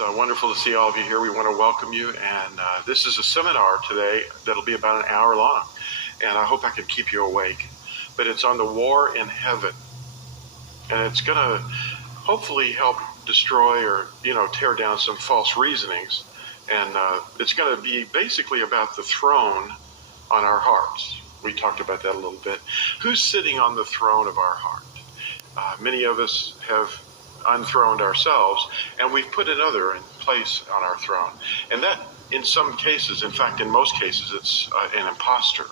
It's wonderful to see all of you here. We want to welcome you, and this is a seminar today that'll be about an hour long, and I hope I can keep you awake. But it's on the war in heaven, and it's going to hopefully help destroy or tear down some false reasonings, and it's going to be basically about the throne on our hearts. We talked about that a little bit. Who's sitting on the throne of our heart? Many of us have unthroned ourselves, and we've put another in place on our throne. And that, in some cases, in fact, in most cases, it's an imposter.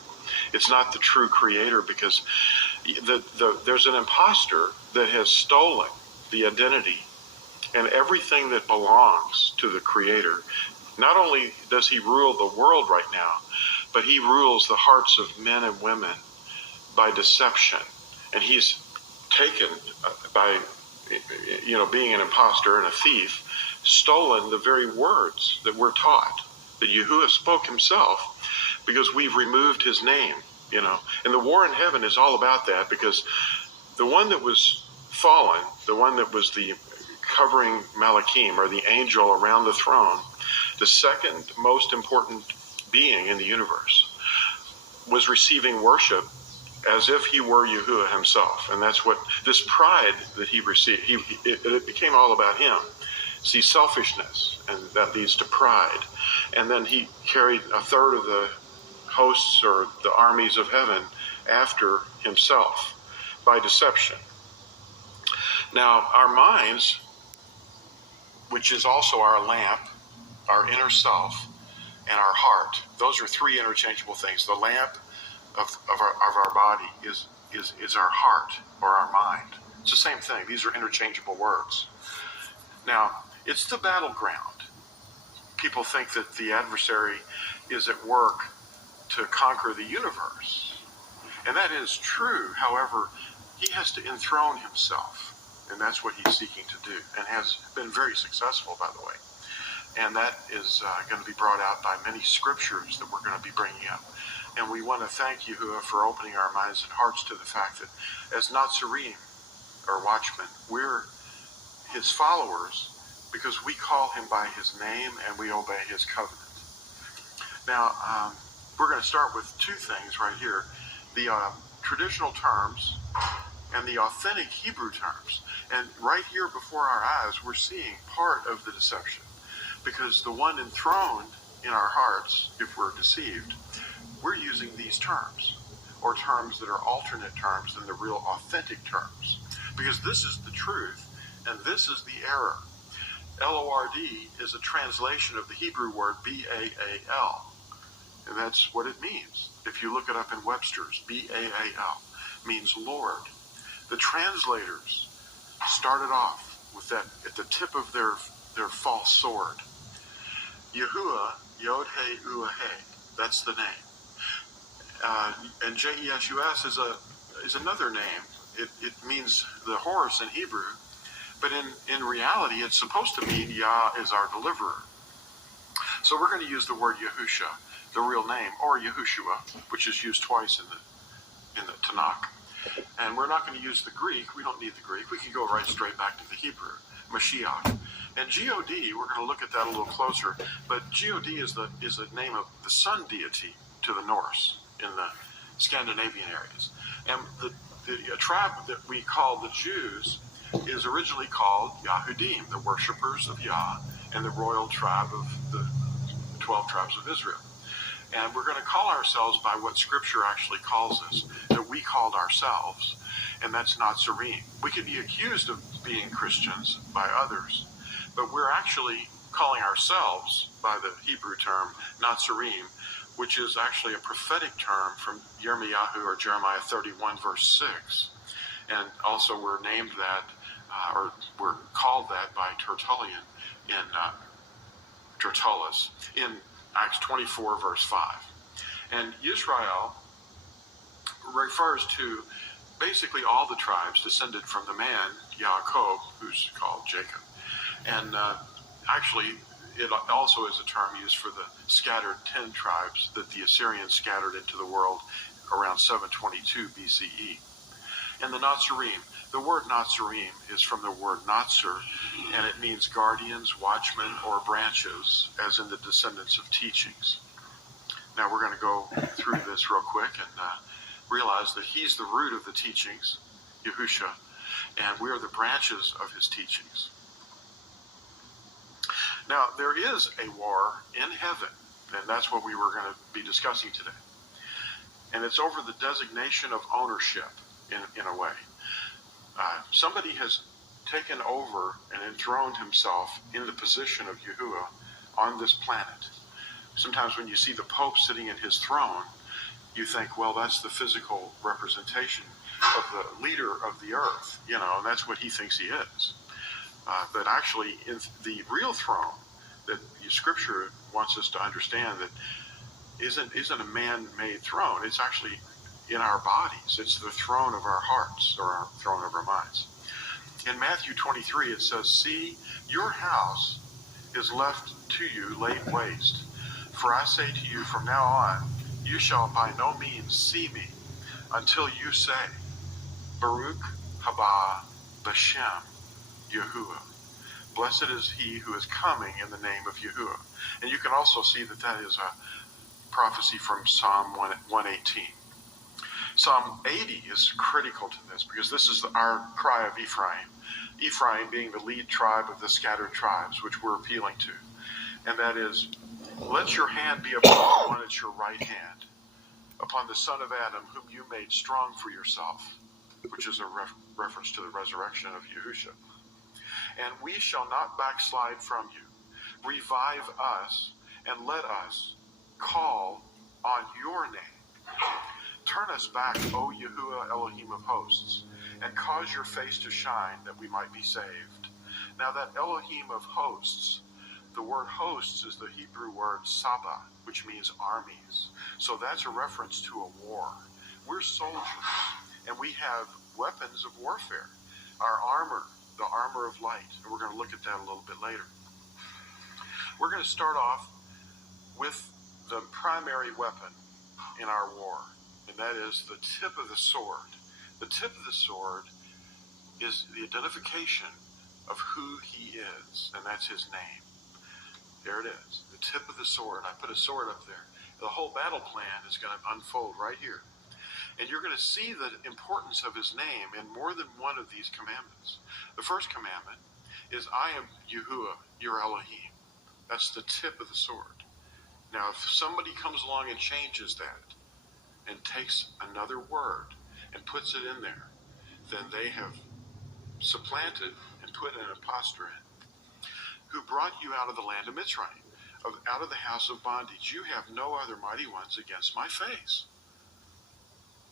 It's not the true creator, because there's an imposter that has stolen the identity and everything that belongs to the creator. Not only does he rule the world right now, but he rules the hearts of men and women by deception. And he's taken by being an imposter and a thief, stolen the very words that we're taught, that Yahuwah spoke himself, because we've removed his name, And the war in heaven is all about that, because the one that was fallen, the one that was the covering Malachim, or the angel around the throne, the second most important being in the universe, was receiving worship as if he were Yahuwah himself. And that's what this pride that he received, it became all about him. See, selfishness, and that leads to pride. And then he carried a third of the hosts or the armies of heaven after himself by deception. Now, our minds, which is also our lamp, our inner self, and our heart, those are three interchangeable things. The lamp of our body is our heart, or our mind. It's the same thing. These are interchangeable words. Now, it's the battleground. People think that the adversary is at work to conquer the universe. And that is true. However, he has to enthrone himself. And that's what he's seeking to do, and has been very successful, by the way. And that is going to be brought out by many scriptures that we're going to be bringing up. And we want to thank Yahuwah for opening our minds and hearts to the fact that as Nazarene, or watchmen, we're his followers because we call him by his name and we obey his covenant. Now, we're going to start with two things right here. The traditional terms and the authentic Hebrew terms. And right here before our eyes, we're seeing part of the deception. Because the one enthroned in our hearts, if we're deceived, we're using these terms, or terms that are alternate terms than the real authentic terms. Because this is the truth, and this is the error. L-O-R-D is a translation of the Hebrew word B-A-A-L, and that's what it means. If you look it up in Webster's, B-A-A-L means Lord. The translators started off with that at the tip of their false sword. Yahuwah, Yod-He-U-A-He, that's the name. And J-E-S-U-S is another name. It means the horse in Hebrew, but in reality, it's supposed to mean Yah is our deliverer. So we're going to use the word Yahusha, the real name, or Yahushua, which is used twice in the Tanakh. And we're not going to use the Greek. We don't need the Greek. We can go right straight back to the Hebrew, Mashiach. And G-O-D, we're going to look at that a little closer, but G-O-D is the name of the sun deity to the Norse in the Scandinavian areas. And the tribe that we call the Jews is originally called Yahudim, the worshipers of Yah, and the royal tribe of the 12 tribes of Israel. And we're going to call ourselves by what Scripture actually calls us, that we called ourselves, and that's Nazarene. We could be accused of being Christians by others, but we're actually calling ourselves by the Hebrew term Nazarene, which is actually a prophetic term from Yirmiyahu, or Jeremiah 31, verse 6. And also we're named that, or we're called that by Tertullian Tertullus in Acts 24, verse 5. And Israel refers to basically all the tribes descended from the man, Yaakov, who's called Jacob. And actually, it also is a term used for the scattered 10 tribes that the Assyrians scattered into the world around 722 BCE. And the Nazarene, the word Nazarene is from the word Nazir, and it means guardians, watchmen, or branches, as in the descendants of teachings. Now we're going to go through this real quick and realize that he's the root of the teachings, Yahusha, and we are the branches of his teachings. Now, there is a war in heaven, and that's what we were going to be discussing today. And it's over the designation of ownership, in a way. Somebody has taken over and enthroned himself in the position of Yahuwah on this planet. Sometimes when you see the Pope sitting in his throne, you think, well, that's the physical representation of the leader of the earth, and that's what he thinks he is. But actually, in the real throne that Scripture wants us to understand that isn't a man-made throne. It's actually in our bodies. It's the throne of our hearts, or our throne of our minds. In Matthew 23, it says, "See, your house is left to you laid waste. For I say to you, from now on, you shall by no means see me, until you say, Baruch haba b'shem Yahuwah. Blessed is he who is coming in the name of Yahuwah." And you can also see that is a prophecy from Psalm 118. Psalm 80 is critical to this, because this is our cry of Ephraim. Ephraim being the lead tribe of the scattered tribes, which we're appealing to. And that is, let your hand be upon the one at your right hand, upon the son of Adam, whom you made strong for yourself, which is a reference to the resurrection of Yahusha. And we shall not backslide from you. Revive us, and let us call on your name. Turn us back, O Yahuwah Elohim of hosts, and cause your face to shine, that we might be saved. Now that Elohim of hosts, the word hosts is the Hebrew word Saba, which means armies. So that's a reference to a war. We're soldiers, and we have weapons of warfare. Our armor, the armor of light, and we're going to look at that a little bit later. We're going to start off with the primary weapon in our war, and that is the tip of the sword. The tip of the sword is the identification of who he is, and that's his name. There it is, the tip of the sword. I put a sword up there. The whole battle plan is going to unfold right here. And you're going to see the importance of his name in more than one of these commandments. The first commandment is, I am Yahuwah, your Elohim. That's the tip of the sword. Now, if somebody comes along and changes that and takes another word and puts it in there, then they have supplanted and put an impostor in. Who brought you out of the land of Mitzrayim, out of the house of bondage. You have no other mighty ones against my face.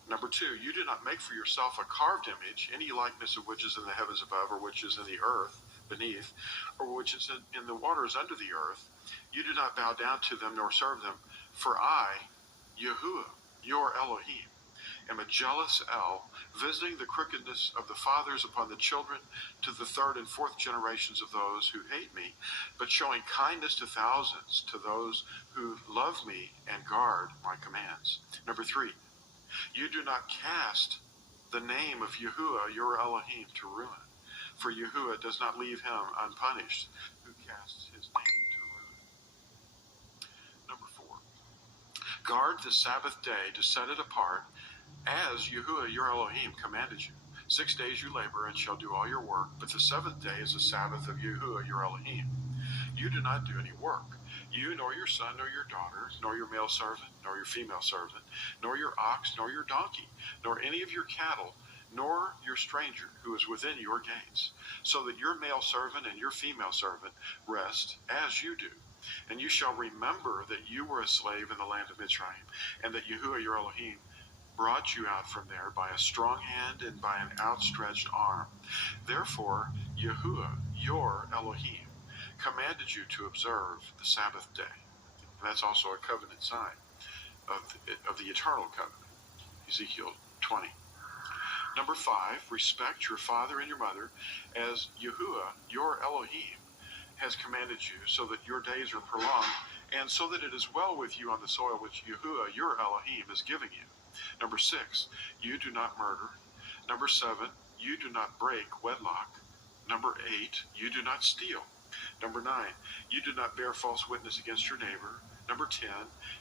Number 2, you do not make for yourself a carved image, any likeness of which is in the heavens above, or which is in the earth beneath, or which is in the waters under the earth. You do not bow down to them nor serve them. For I, Yahuwah, your Elohim, am a jealous El, visiting the crookedness of the fathers upon the children to the 3rd and 4th generations of those who hate me, but showing kindness to thousands, to those who love me and guard my commands. Number 3, you do not cast the name of Yahuwah, your Elohim, to ruin, for Yahuwah does not leave him unpunished who casts his name to ruin. Number 4, guard the Sabbath day to set it apart, as Yahuwah your Elohim commanded you. 6 days you labor and shall do all your work, but the 7th day is the Sabbath of Yahuwah your Elohim. You do not do any work, you nor your son nor your daughter, nor your male servant, nor your female servant, nor your ox, nor your donkey, nor any of your cattle, nor your stranger who is within your gates, so that your male servant and your female servant rest as you do. And you shall remember that you were a slave in the land of Mitzrayim, and that Yahuwah your Elohim brought you out from there by a strong hand and by an outstretched arm. Therefore, Yahuwah, your Elohim, commanded you to observe the Sabbath day. And that's also a covenant sign of the eternal covenant, Ezekiel 20. Number 5, respect your father and your mother, as Yahuwah, your Elohim, has commanded you, so that your days are prolonged, and so that it is well with you on the soil which Yahuwah, your Elohim, is giving you. Number 6, you do not murder. Number 7, you do not break wedlock. Number 8, you do not steal. Number 9, you do not bear false witness against your neighbor. Number 10,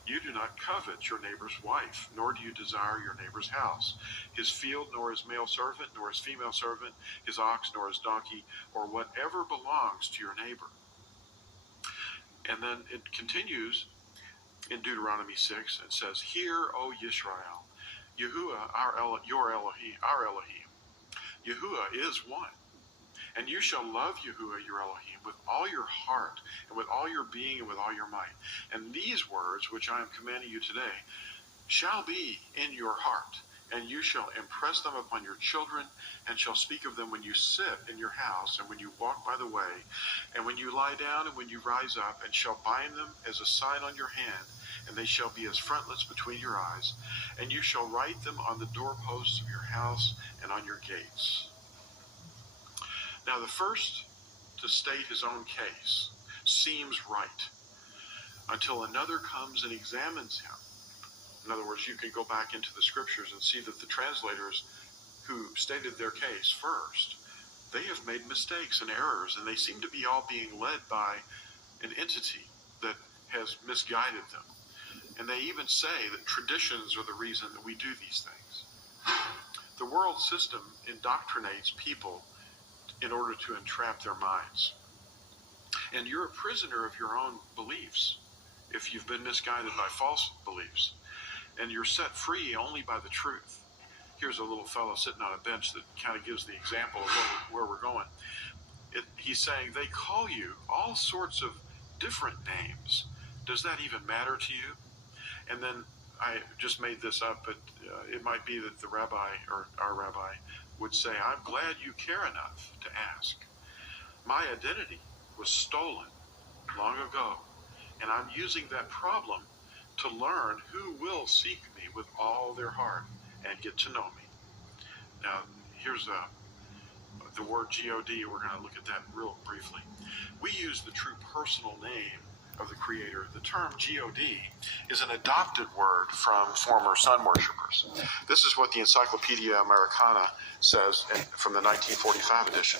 you do not covet your neighbor's wife, nor do you desire your neighbor's house, his field, nor his male servant, nor his female servant, his ox, nor his donkey, or whatever belongs to your neighbor. And then it continues in Deuteronomy 6 and says, Hear, O Yisrael, Yahuwah, your Elohim, our Elohim. Yahuwah is one. And you shall love Yahuwah your Elohim with all your heart, and with all your being, and with all your might. And these words, which I am commanding you today, shall be in your heart, and you shall impress them upon your children, and shall speak of them when you sit in your house, and when you walk by the way, and when you lie down, and when you rise up, and shall bind them as a sign on your hand, and they shall be as frontlets between your eyes, and you shall write them on the doorposts of your house and on your gates. Now, the first to state his own case seems right until another comes and examines him. In other words, you can go back into the scriptures and see that the translators who stated their case first, they have made mistakes and errors, and they seem to be all being led by an entity that has misguided them. And they even say that traditions are the reason that we do these things. The world system indoctrinates people in order to entrap their minds. And you're a prisoner of your own beliefs if you've been misguided by false beliefs. And you're set free only by the truth. Here's a little fellow sitting on a bench that kind of gives the example of where we're going. He's saying, they call you all sorts of different names. Does that even matter to you? And then I just made this up, but it might be that the rabbi, or our rabbi, would say, I'm glad you care enough to ask. My identity was stolen long ago, and I'm using that problem to learn who will seek me with all their heart and get to know me. Now, here's the word G-O-D. We're going to look at that real briefly. We use the true personal name of the Creator. The term G-O-D is an adopted word from former sun worshippers. This is what the Encyclopedia Americana says from the 1945 edition.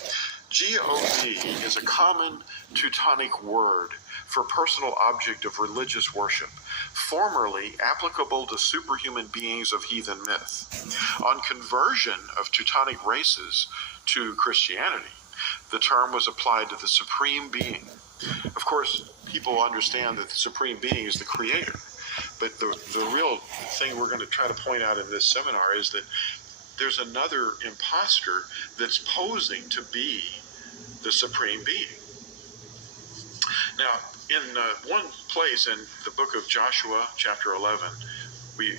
G-O-D is a common Teutonic word for personal object of religious worship, formerly applicable to superhuman beings of heathen myth. On conversion of Teutonic races to Christianity, the term was applied to the Supreme Being. Of course, people understand that the Supreme Being is the Creator, but the real thing we're going to try to point out in this seminar is that there's another imposter that's posing to be the Supreme Being. Now, in one place in the book of Joshua, chapter 11,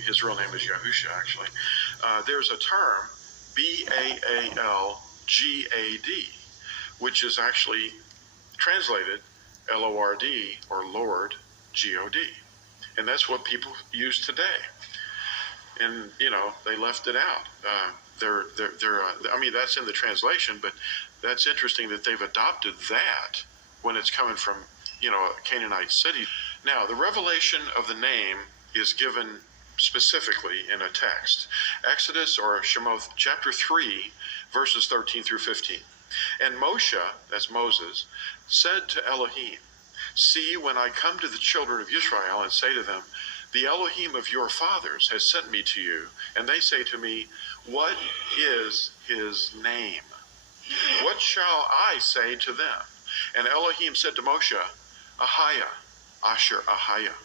his real name is Yahusha, actually, there's a term, B-A-A-L-G-A-D, which is actually translated L-O-R-D, or Lord, G-O-D. And that's what people use today. And, they left it out. I mean, that's in the translation, but that's interesting that they've adopted that when it's coming from, a Canaanite city. Now, the revelation of the name is given specifically in a text. Exodus, or Shemoth, chapter 3, verses 13 through 15. And Moshe, that's Moses, said to Elohim, See, when I come to the children of Israel and say to them, The Elohim of your fathers has sent me to you, and they say to me, What is his name? What shall I say to them? And Elohim said to Moshe, Ahaya, Asher Ahaya.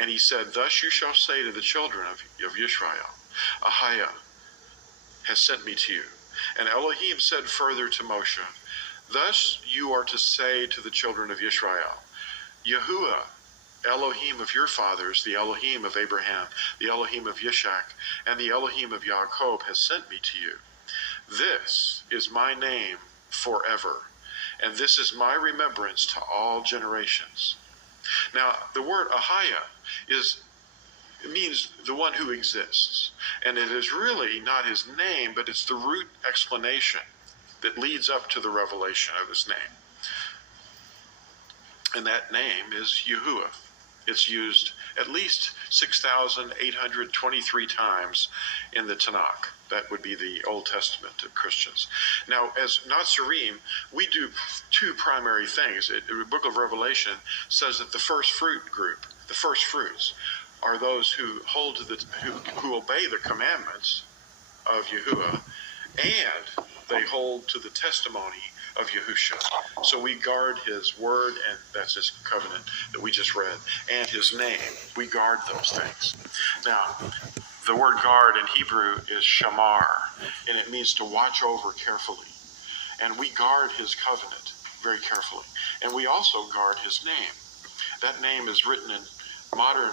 And he said, Thus you shall say to the children of Israel, Ahaya has sent me to you. And Elohim said further to Moshe, Thus you are to say to the children of Israel, Yahuwah, Elohim of your fathers, the Elohim of Abraham, the Elohim of Yishak, and the Elohim of Yaakov has sent me to you. This is my name forever, and this is my remembrance to all generations. Now, the word Ahaya means the one who exists. And it is really not his name, but it's the root explanation that leads up to the revelation of his name. And that name is Yahuwah. It's used at least 6,823 times in the Tanakh. That would be the Old Testament of Christians. Now, as Nazarene, we do two primary things. The book of Revelation says that the first fruit group, the first fruits, are those who hold to who obey the commandments of Yahuwah, and they hold to the testimony of Yahusha. So we guard his word, and that's his covenant that we just read, and his name. We guard those things. Now, the word guard in Hebrew is shamar, and it means to watch over carefully. And we guard his covenant very carefully. And we also guard his name. That name is written in modern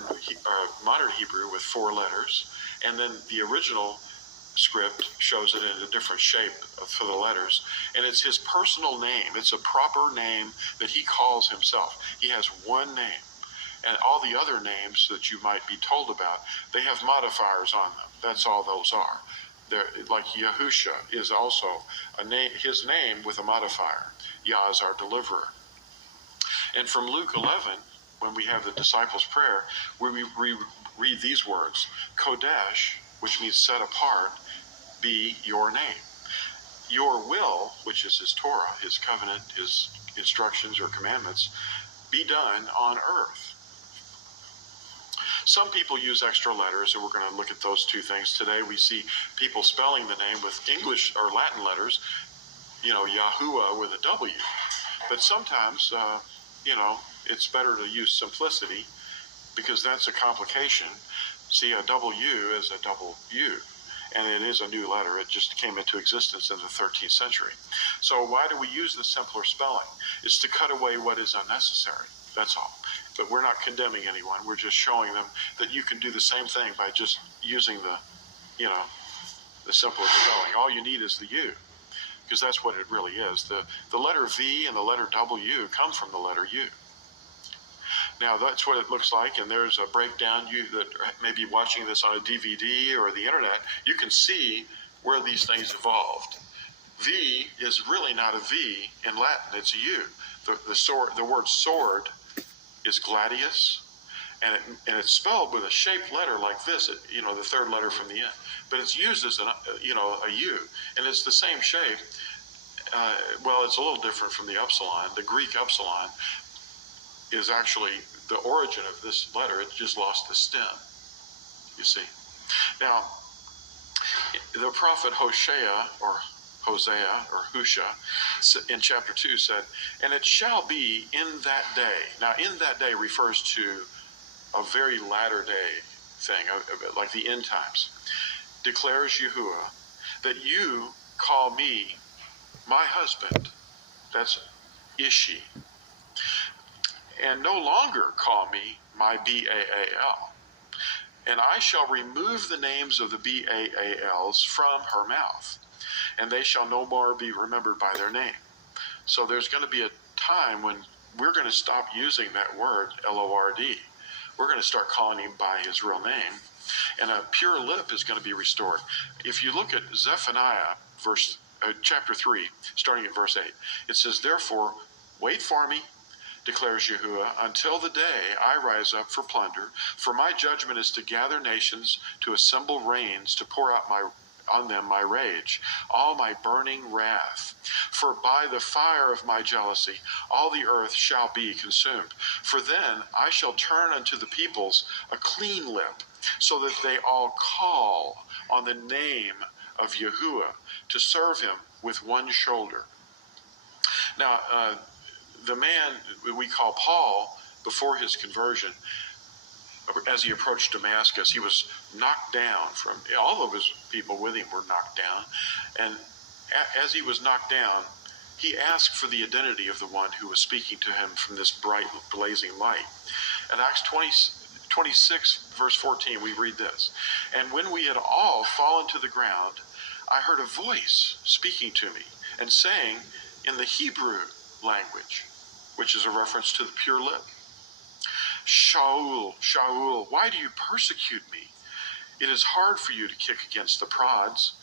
Hebrew with 4 letters, and then the original script shows it in a different shape for the letters, and it's his personal name. It's a proper name that he calls himself. He has one name, and all the other names that you might be told about, they have modifiers on them. That's all those are. They're, like Yahusha is also a name, his name with a modifier. Yah is our deliverer. And from Luke 11, when we have the disciples' prayer, we read these words: Kodesh, which means set apart, be your name. Your will, which is his Torah, his covenant, his instructions or commandments, be done on earth. Some people use extra letters, and we're going to look at those two things today. We see people spelling the name with English or Latin letters, Yahuwah with a W. But sometimes, it's better to use simplicity, because that's a complication. See, a W is a double U, and it is a new letter. It just came into existence in the 13th century. So why do we use the simpler spelling? It's to cut away what is unnecessary. That's all. But we're not condemning anyone. We're just showing them that you can do the same thing by just using the simpler spelling. All you need is the U, because that's what it really is. The letter V and the letter W come from the letter U. Now, that's what it looks like, and there's a breakdown. You that may be watching this on a DVD or the internet, you can see where these things evolved. V is really not a V in Latin, it's a U. The word sword is gladius, and it's spelled with a shaped letter like this, the third letter from the end. But it's used as a U, and it's the same shape. It's a little different from the upsilon. The Greek upsilon is actually the origin of this letter. It just lost the stem, you see. Now, the prophet Hosea or Husha in chapter 2 said, and it shall be in that day. Now, in that day refers to a very latter day thing, like the end times. Declares Yahuwah, that you call me my husband. That's Ishi. And no longer call me my Baal. And I shall remove the names of the Baals from her mouth, and they shall no more be remembered by their name. So there's going to be a time when we're going to stop using that word, Lord. We're going to start calling him by his real name, and a pure lip is going to be restored. If you look at Zephaniah, chapter 3, starting at verse 8, it says, therefore, wait for me, declares Yahuwah, until the day I rise up for plunder, for my judgment is to gather nations, to assemble rains, to pour out on them my rage, all my burning wrath. For by the fire of my jealousy all the earth shall be consumed. For then I shall turn unto the peoples a clean lip, so that they all call on the name of Yahuwah, to serve him with one shoulder. Now, the man we call Paul, before his conversion, as he approached Damascus, he was knocked down from, all of his people with him were knocked down. And as he was knocked down, he asked for the identity of the one who was speaking to him from this bright, blazing light. In Acts 26, verse 14, we read this, and when we had all fallen to the ground, I heard a voice speaking to me and saying in the Hebrew language, which is a reference to the pure lip, Shaul, Shaul, why do you persecute me? It is hard for you to kick against the prods.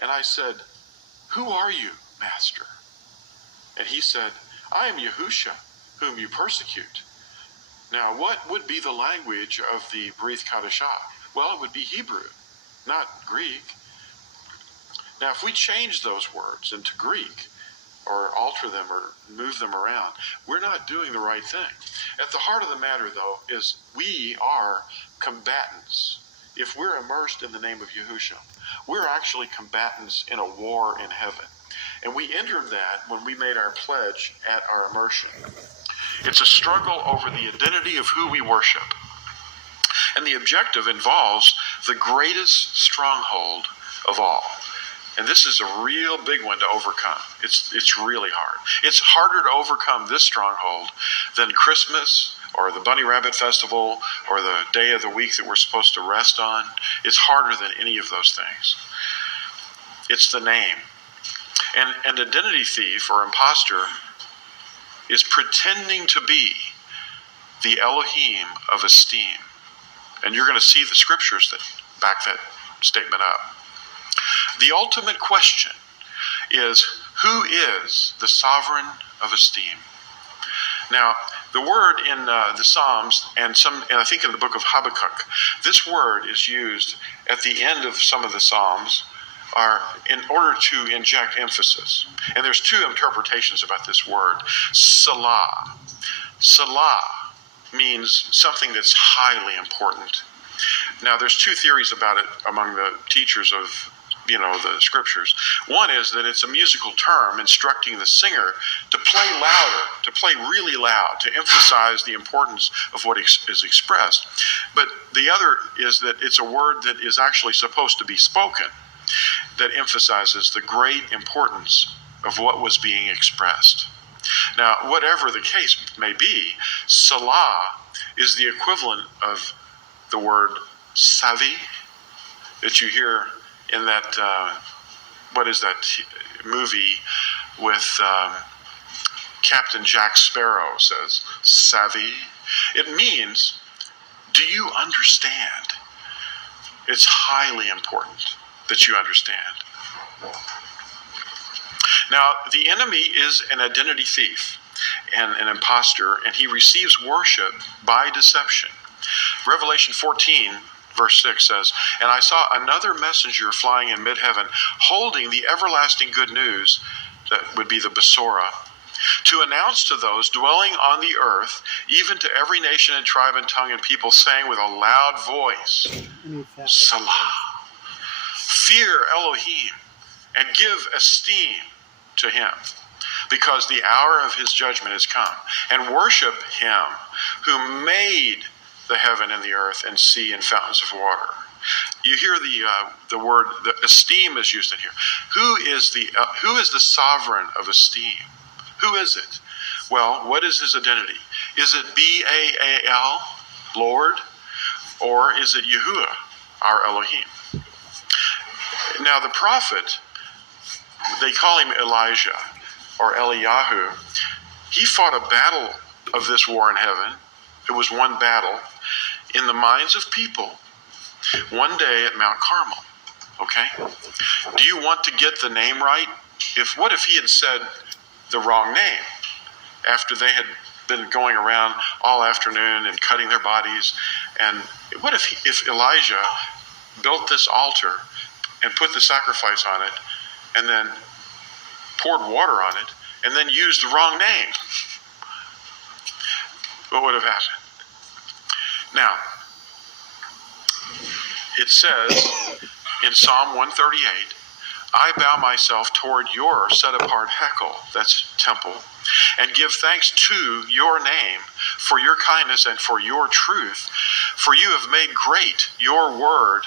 And I said, who are you, Master? And he said, I am Yahusha, whom you persecute. Now, what would be the language of the Brith Kadashah? Well, it would be Hebrew, not Greek. Now, if we change those words into Greek, or alter them or move them around, we're not doing the right thing. At the heart of the matter, though, is we are combatants. If we're immersed in the name of Yahushua, we're actually combatants in a war in heaven. And we entered that when we made our pledge at our immersion. It's a struggle over the identity of who we worship. And the objective involves the greatest stronghold of all. And this is a real big one to overcome. It's really hard. It's harder to overcome this stronghold than Christmas or the Bunny Rabbit Festival or the day of the week that we're supposed to rest on. It's harder than any of those things. It's the name. And an identity thief or imposter is pretending to be the Elohim of esteem. And you're going to see the scriptures that back that statement up. The ultimate question is, who is the sovereign of esteem? Now, the word in the Psalms and I think in the book of Habakkuk, this word is used at the end of some of the Psalms in order to inject emphasis. And there's two interpretations about this word. Salah. Salah means something that's highly important. Now, there's two theories about it among the teachers of the scriptures. One is that it's a musical term instructing the singer to play louder, to play really loud, to emphasize the importance of what is expressed. But the other is that it's a word that is actually supposed to be spoken, that emphasizes the great importance of what was being expressed. Now, whatever the case may be, Salah is the equivalent of the word savi that you hear in that, what is that movie with Captain Jack Sparrow says, savvy. It means, do you understand? It's highly important that you understand. Now, the enemy is an identity thief and an imposter, and he receives worship by deception. Revelation 14, verse 6 says, "And I saw another messenger flying in mid-heaven, holding the everlasting good news," that would be the Besorah, "to announce to those dwelling on the earth, even to every nation and tribe and tongue and people, saying with a loud voice, Salah, fear Elohim, and give esteem to him, because the hour of his judgment has come, and worship him who made the heaven and the earth and sea and fountains of water." You hear the word, the esteem is used in here. Who is the sovereign of esteem? Who is it? Well, what is his identity? Is it Baal, Lord, or is it Yahuwah, our Elohim? Now the prophet, they call him Elijah or Eliyahu. He fought a battle of this war in heaven. It was one battle in the minds of people one day at Mount Carmel. Okay? Do you want to get the name right? What if he had said the wrong name after they had been going around all afternoon and cutting their bodies? And what if Elijah built this altar and put the sacrifice on it and then poured water on it and then used the wrong name? What would have happened? Now, it says in Psalm 138, "I bow myself toward your set-apart Hekel," that's temple, "and give thanks to your name for your kindness and for your truth, for you have made great your word,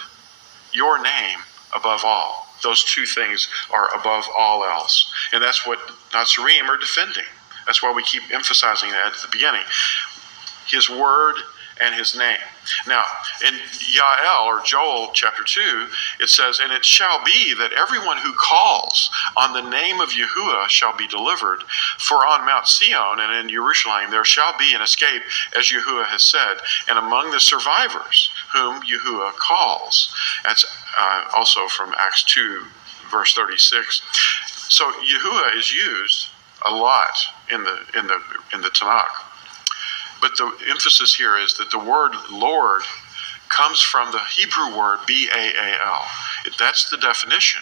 your name above all." Those two things are above all else. And that's what Nazarene are defending. That's why we keep emphasizing that at the beginning. His word and his name. Now, in Yael, or Joel chapter 2, it says, "And it shall be that everyone who calls on the name of Yahuwah shall be delivered. For on Mount Sion and in Jerusalem there shall be an escape, as Yahuwah has said, and among the survivors whom Yahuwah calls." That's also from Acts 2, verse 36. So Yahuwah is used a lot in the Tanakh. But the emphasis here is that the word Lord comes from the Hebrew word Baal. That's the definition.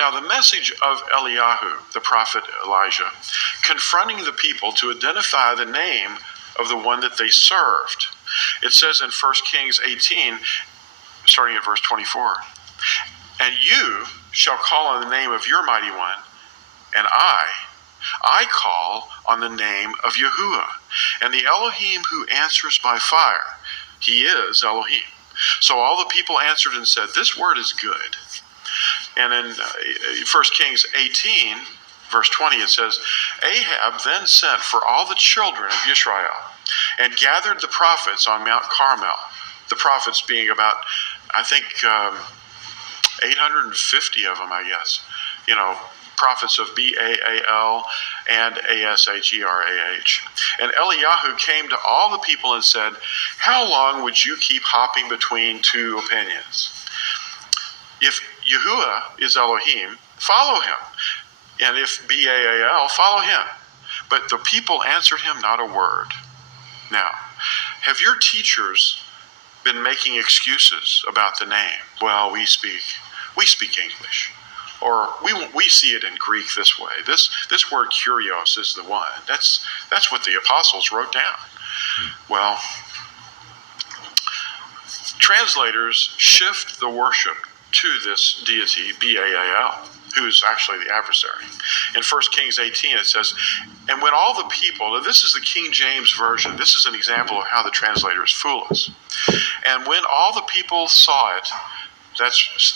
Now the message of Eliyahu, the prophet Elijah, confronting the people to identify the name of the one that they served. It says in 1 Kings 18, starting at verse 24, "And you shall call on the name of your mighty one, and I call on the name of Yahuwah, and the Elohim who answers by fire. He is Elohim." So all the people answered and said, "This word is good." And in 1 Kings 18, verse 20, it says, "Ahab then sent for all the children of Israel and gathered the prophets on Mount Carmel," the prophets being about, I think, 850 of them, I guess. Prophets of Baal and Asherah. "And Eliyahu came to all the people and said, 'How long would you keep hopping between two opinions? If Yahuwah is Elohim, follow him. And if Baal, follow him.' But the people answered him not a word." Now, have your teachers been making excuses about the name? "Well, we speak English. Or we see it in Greek this way. This word kurios is the one. That's what the apostles wrote down." Well, translators shift the worship to this deity, Baal, who's actually the adversary. In 1 Kings 18, it says, "And when all the people," now this is the King James Version, this is an example of how the translators fool us. "And when all the people saw it,"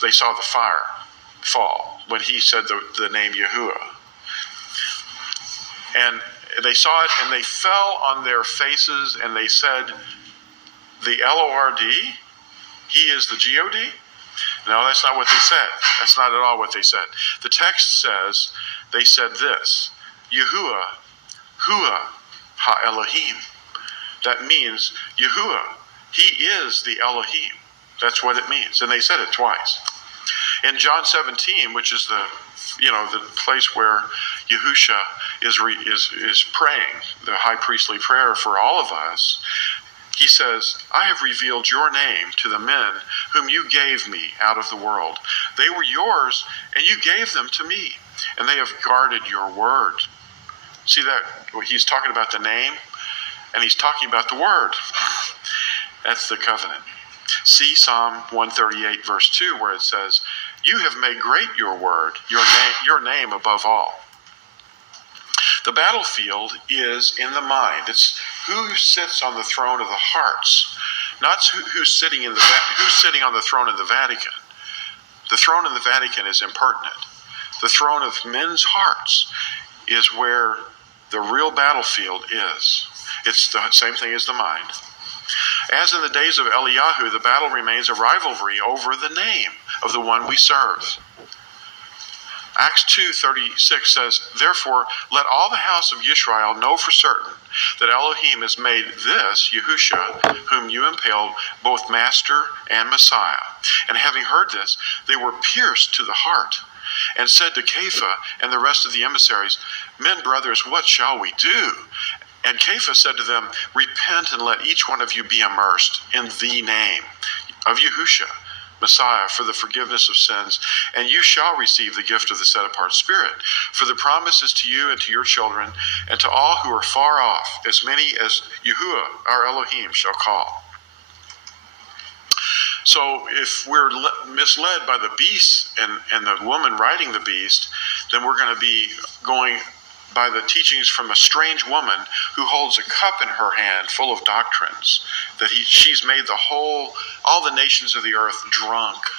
they saw the fire fall when he said the name Yahuwah. "And they saw it, and they fell on their faces, and they said, 'The Lord, he is the God?' No, that's not what they said. That's not at all what they said. The text says, they said this, 'Yahuwah, Hua ha-Elohim.' That means Yahuwah, he is the Elohim. That's what it means. And they said it twice. In John 17, which is the place where Yahusha is praying, the high priestly prayer for all of us, he says, "I have revealed your name to the men whom you gave me out of the world. They were yours, and you gave them to me, and they have guarded your word." See that? He's talking about the name, and he's talking about the word. That's the covenant. See Psalm 138, verse 2, where it says, "You have made great your word, your name above all." The battlefield is in the mind. It's who sits on the throne of the hearts, not who's sitting on the throne of the Vatican. The throne of the Vatican is impertinent. The throne of men's hearts is where the real battlefield is. It's the same thing as the mind. As in the days of Eliyahu, the battle remains a rivalry over the name of the one we serve. Acts 2:36 says, "Therefore, let all the house of Yisrael know for certain that Elohim has made this Yahusha, whom you impaled, both Master and Messiah." And having heard this, they were pierced to the heart, and said to Kepha and the rest of the emissaries, "Men, brothers, what shall we do?" And Kepha said to them, "Repent and let each one of you be immersed in the name of Yahusha, Messiah, for the forgiveness of sins, and you shall receive the gift of the set-apart Spirit. For the promise is to you and to your children, and to all who are far off, as many as Yahuwah, our Elohim, shall call." So if we're misled by the beast and the woman riding the beast, then we're going to be going by the teachings from a strange woman who holds a cup in her hand full of doctrines, that she's made all the nations of the earth drunk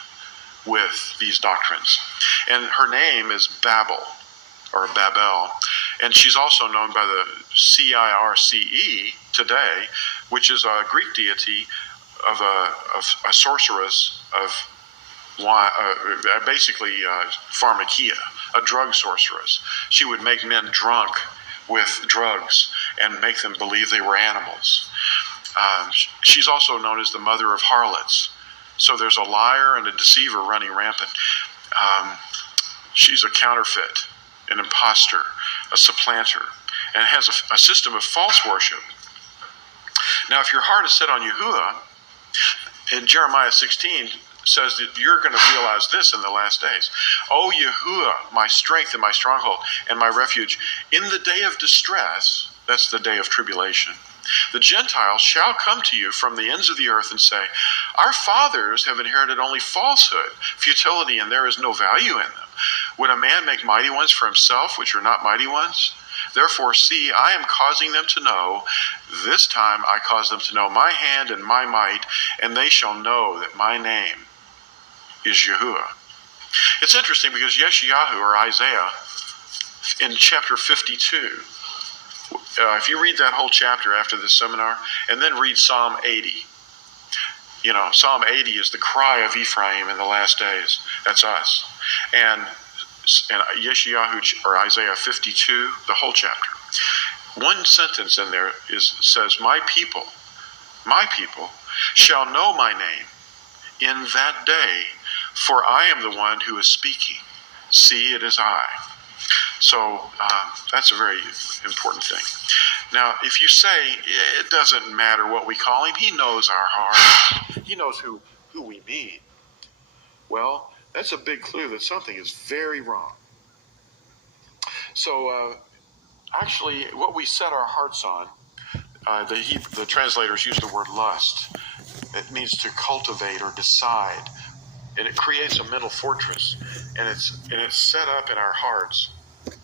with these doctrines. And her name is Babel, or Babel, and she's also known by the Circe today, which is a Greek deity of a sorceress of basically pharmakia, a drug sorceress. She would make men drunk with drugs and make them believe they were animals. She's also known as the mother of harlots. So there's a liar and a deceiver running rampant. She's a counterfeit, an imposter, a supplanter, and has a system of false worship. Now, if your heart is set on Yahuwah, in Jeremiah 16, says that you're going to realize this in the last days. O Yahuwah, my strength and my stronghold and my refuge, in the day of distress, that's the day of tribulation, the Gentiles shall come to you from the ends of the earth and say, our fathers have inherited only falsehood, futility, and there is no value in them. Would a man make mighty ones for himself, which are not mighty ones? Therefore, see, I am causing them to know, this time I cause them to know my hand and my might, and they shall know that my name is Yahuwah. It's interesting because Yeshayahu, or Isaiah, in chapter 52, if you read that whole chapter after this seminar, and then read Psalm 80, Psalm 80 is the cry of Ephraim in the last days. That's us. And Yeshayahu, or Isaiah 52, the whole chapter. One sentence in there says, my people shall know my name in that day, for I am the one who is speaking. See, it is I. So that's a very important thing. Now, if you say it doesn't matter what we call him, he knows our heart. He knows who we mean. Well, that's a big clue that something is very wrong. So actually, what we set our hearts on, the translators use the word lust. It means to cultivate or decide. And it creates a mental fortress. And it's set up in our hearts,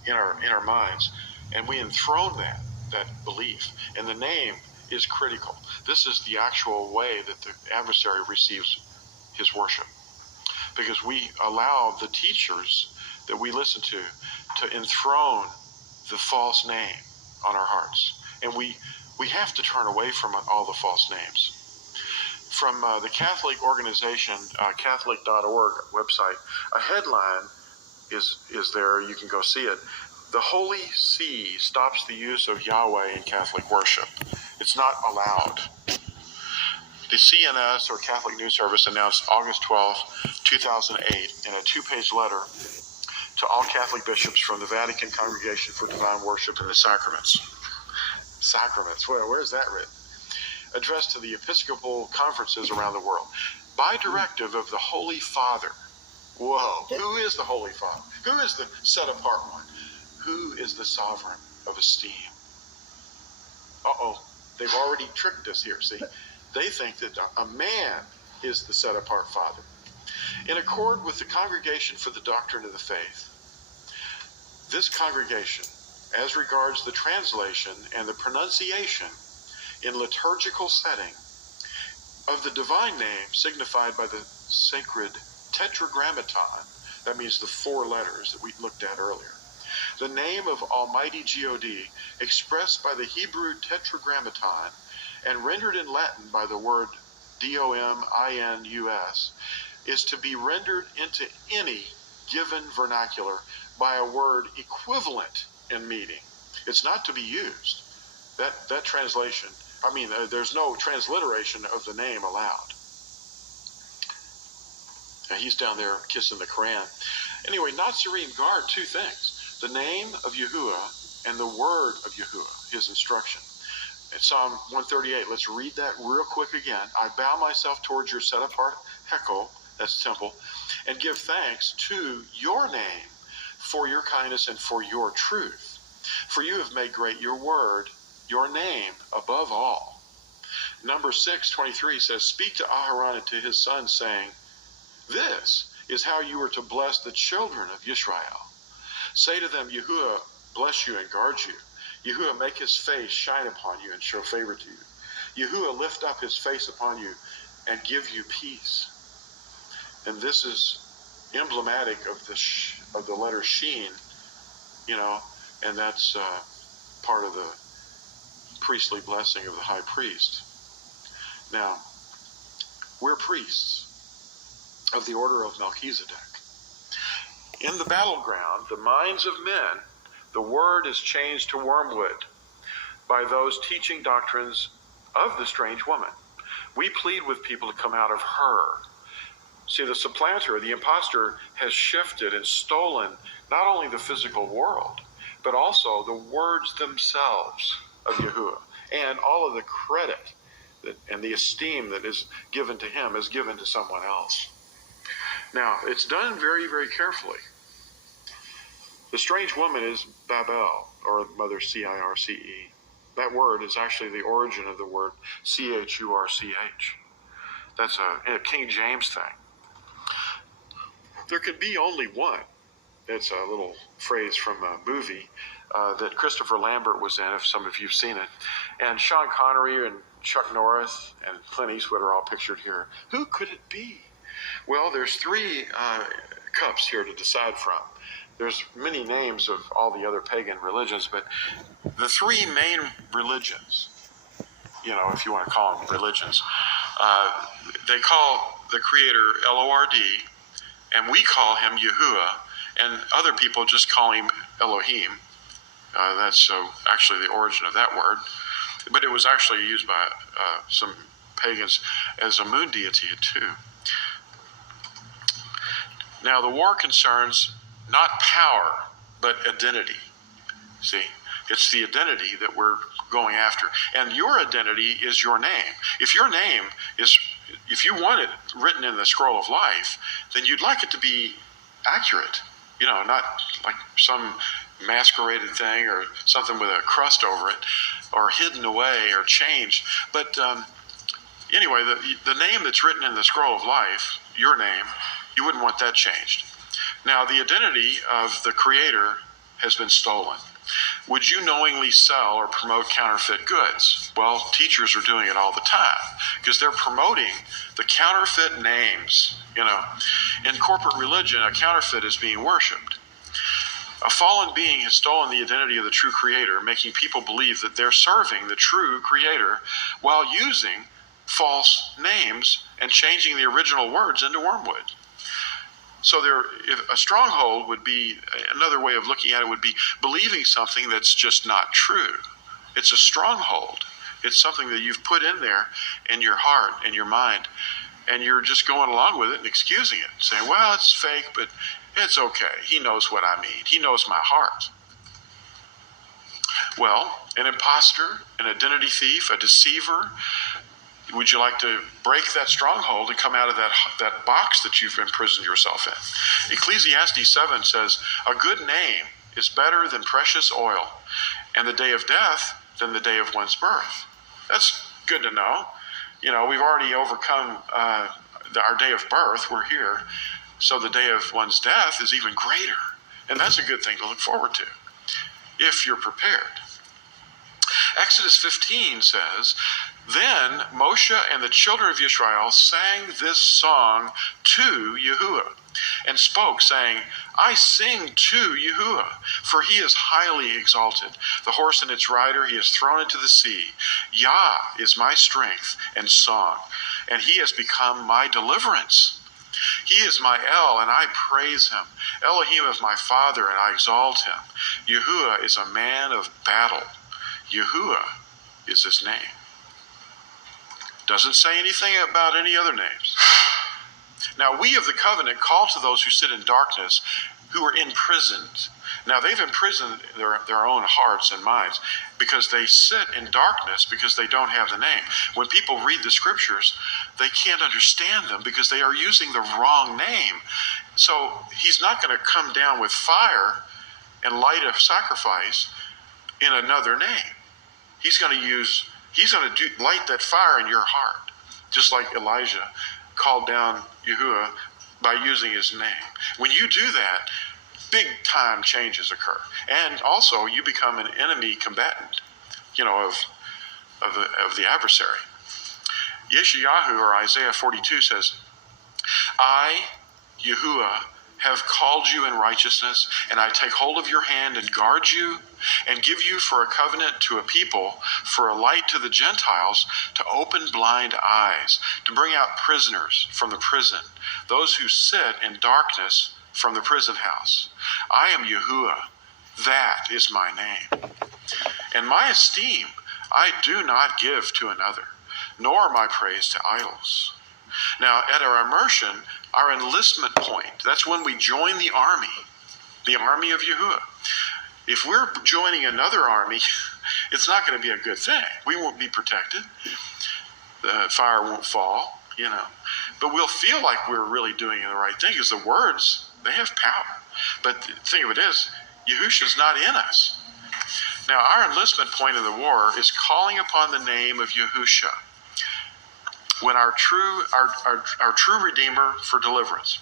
in our minds. And we enthrone that belief. And the name is critical. This is the actual way that the adversary receives his worship. Because we allow the teachers that we listen to enthrone the false name on our hearts. And we have to turn away from all the false names. From the Catholic organization, Catholic.org website, a headline is there. You can go see it. The Holy See stops the use of Yahweh in Catholic worship. It's not allowed. The CNS, or Catholic News Service, announced August 12, 2008, in a 2-page letter to all Catholic bishops from the Vatican Congregation for Divine Worship and the Sacraments. Sacraments, where's that written? Addressed to the Episcopal conferences around the world. By directive of the Holy Father. Whoa, who is the Holy Father? Who is the set-apart one? Who is the sovereign of esteem? They've already tricked us here, see? They think that a man is the set-apart Father. In accord with the Congregation for the Doctrine of the Faith, this congregation, as regards the translation and the pronunciation in liturgical setting of the divine name signified by the sacred tetragrammaton, that means the 4 letters that we looked at earlier, the name of Almighty God, expressed by the Hebrew tetragrammaton and rendered in Latin by the word dominus, is to be rendered into any given vernacular by a word equivalent in meaning. It's not to be used. That translation, there's no transliteration of the name allowed. Now, he's down there kissing the Quran. Anyway, Nazarene guard 2 things: the name of Yahuwah and the word of Yahuwah, his instruction. In Psalm 138, let's read that real quick again. I bow myself towards your set-apart Hekel, that's temple, and give thanks to your name for your kindness and for your truth. For you have made great your word, your name, above all. Numbers 6:23 says, speak to Aharon and to his sons, saying, this is how you are to bless the children of Yisrael. Say to them, Yahuwah bless you and guard you. Yahuwah make his face shine upon you and show favor to you. Yahuwah lift up his face upon you and give you peace. And this is emblematic of the letter Sheen, and that's part of the priestly blessing of the high priest. Now, we're priests of the order of Melchizedek. In the battleground, the minds of men, the word is changed to wormwood by those teaching doctrines of the strange woman. We plead with people to come out of her. See, the supplanter, the imposter, has shifted and stolen not only the physical world, but also the words themselves of Yahuwah. And all of the credit and the esteem that is given to him is given to someone else. Now, it's done very, very carefully. The strange woman is Babel, or Mother Circe. That word is actually the origin of the word Church. That's a King James thing. There can be only one. It's a little phrase from a movie that Christopher Lambert was in, if some of you've seen it. And Sean Connery and Chuck Norris and Clint Eastwood are all pictured here. Who could it be? Well, there's three cups here to decide from. There's many names of all the other pagan religions, but the three main religions, if you want to call them religions, they call the creator Lord, and we call him Yahuwah, and other people just call him Elohim. That's actually the origin of that word, but it was actually used by some pagans as a moon deity too. Now, the war concerns not power, but identity. See, it's the identity that we're going after. And your identity is your name. If your name is, if you want it written in the scroll of life, then you'd like it to be accurate. Not like some masqueraded thing or something with a crust over it or hidden away or changed. But anyway, the name that's written in the scroll of life, your name, you wouldn't want that changed. Now, the identity of the creator has been stolen. Would you knowingly sell or promote counterfeit goods? Well, teachers are doing it all the time because they're promoting the counterfeit names. In corporate religion, a counterfeit is being worshipped. A fallen being has stolen the identity of the true creator, making people believe that they're serving the true creator while using false names and changing the original words into wormwood. So a stronghold would be, another way of looking at it would be believing something that's just not true. It's a stronghold. It's something that you've put in there in your heart and your mind, and you're just going along with it and excusing it, saying, well, it's fake, but it's okay. He knows what I mean. He knows my heart. Well, an imposter, an identity thief, a deceiver, would you like to break that stronghold and come out of that box that you've imprisoned yourself in? Ecclesiastes 7 says, a good name is better than precious oil, and the day of death than the day of one's birth. That's good to know. We've already overcome our day of birth. We're here. So the day of one's death is even greater. And that's a good thing to look forward to, if you're prepared. Exodus 15 says, then Moshe and the children of Israel sang this song to Yahuwah and spoke, saying, I sing to Yahuwah, for he is highly exalted. The horse and its rider he has thrown into the sea. Yah is my strength and song, and he has become my deliverance. He is my El, and I praise him. Elohim is my father, and I exalt him. Yahuwah is a man of battle. Yahuwah is his name. Doesn't say anything about any other names. Now, we of the covenant call to those who sit in darkness, who are imprisoned. Now, they've imprisoned their own hearts and minds because they sit in darkness because they don't have the name. When people read the scriptures, they can't understand them because they are using the wrong name. So he's not going to come down with fire and light a sacrifice in another name. He's going to light that fire in your heart, just like Elijah called down Yahuwah by using his name. When you do that, big time changes occur. And also you become an enemy combatant, of the adversary. Yeshayahu, or Isaiah 42 says, I, Yahuwah, have called you in righteousness, and I take hold of your hand and guard you, and give you for a covenant to a people, for a light to the Gentiles, to open blind eyes, to bring out prisoners from the prison, those who sit in darkness from the prison house. I am Yahuwah, that is my name. And my esteem I do not give to another, nor my praise to idols. Now, at our immersion, our enlistment point, that's when we join the army of Yahuwah. If we're joining another army, it's not going to be a good thing. We won't be protected. The fire won't fall, But we'll feel like we're really doing the right thing, because the words, they have power. But the thing of it is, Yahushua's not in us. Now, our enlistment point in the war is calling upon the name of Yahushua, when our true Redeemer for deliverance.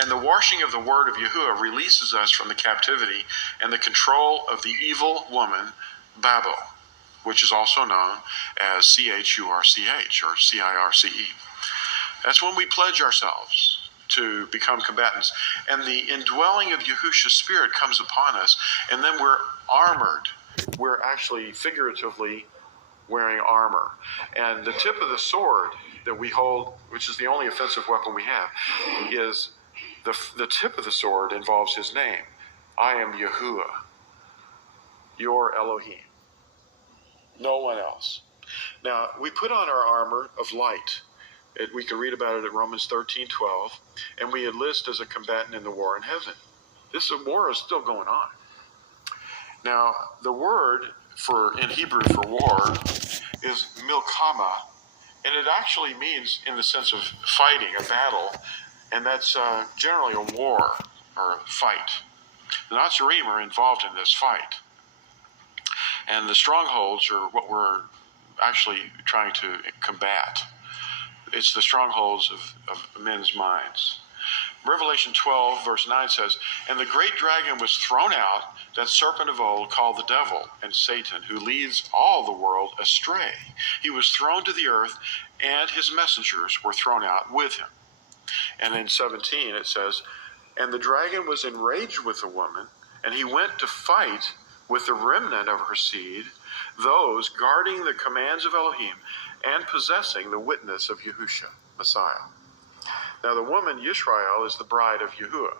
And the washing of the word of Yahuwah releases us from the captivity and the control of the evil woman, Babel, which is also known as CHURCH, or CIRCE. That's when we pledge ourselves to become combatants. And the indwelling of Yahushua's Spirit comes upon us, and then we're armored. We're actually figuratively wearing armor. And the tip of the sword that we hold, which is the only offensive weapon we have, is the tip of the sword involves his name. I am Yahuwah, your Elohim. No one else. Now, we put on our armor of light. We can read about it in Romans 13:12, and we enlist as a combatant in the war in heaven. This war is still going on. Now, the word in Hebrew for war is milkama, and it actually means in the sense of fighting, a battle, and that's generally a war or a fight. The Nazarene are involved in this fight, and the strongholds are what we're actually trying to combat. It's the strongholds of men's minds. Revelation 12, verse 9 says, and the great dragon was thrown out, that serpent of old called the devil and Satan, who leads all the world astray. He was thrown to the earth, and his messengers were thrown out with him. And in 17 it says, and the dragon was enraged with the woman, and he went to fight with the remnant of her seed, those guarding the commands of Elohim and possessing the witness of Yahushua, Messiah. Now the woman Yisrael is the bride of Yahuwah,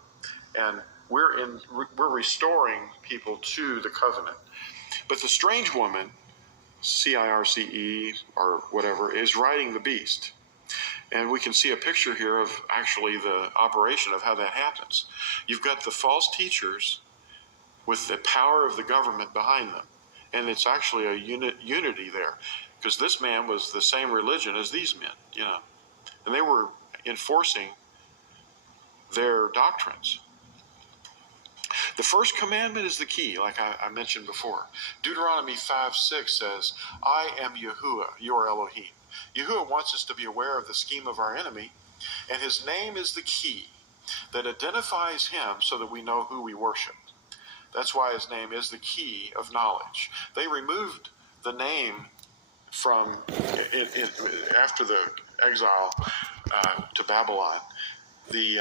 and we're restoring people to the covenant. But the strange woman, CIRCE or whatever, is riding the beast. And we can see a picture here of actually the operation of how that happens. You've got the false teachers with the power of the government behind them. And it's actually a unity there, because this man was the same religion as these men, and they were enforcing their doctrines. The first commandment is the key, like I mentioned before. Deuteronomy 5:6 says, I am Yahuwah, your Elohim. Yahuwah wants us to be aware of the scheme of our enemy, and his name is the key that identifies him so that we know who we worship. That's why his name is the key of knowledge. They removed the name from, after the exile to Babylon, the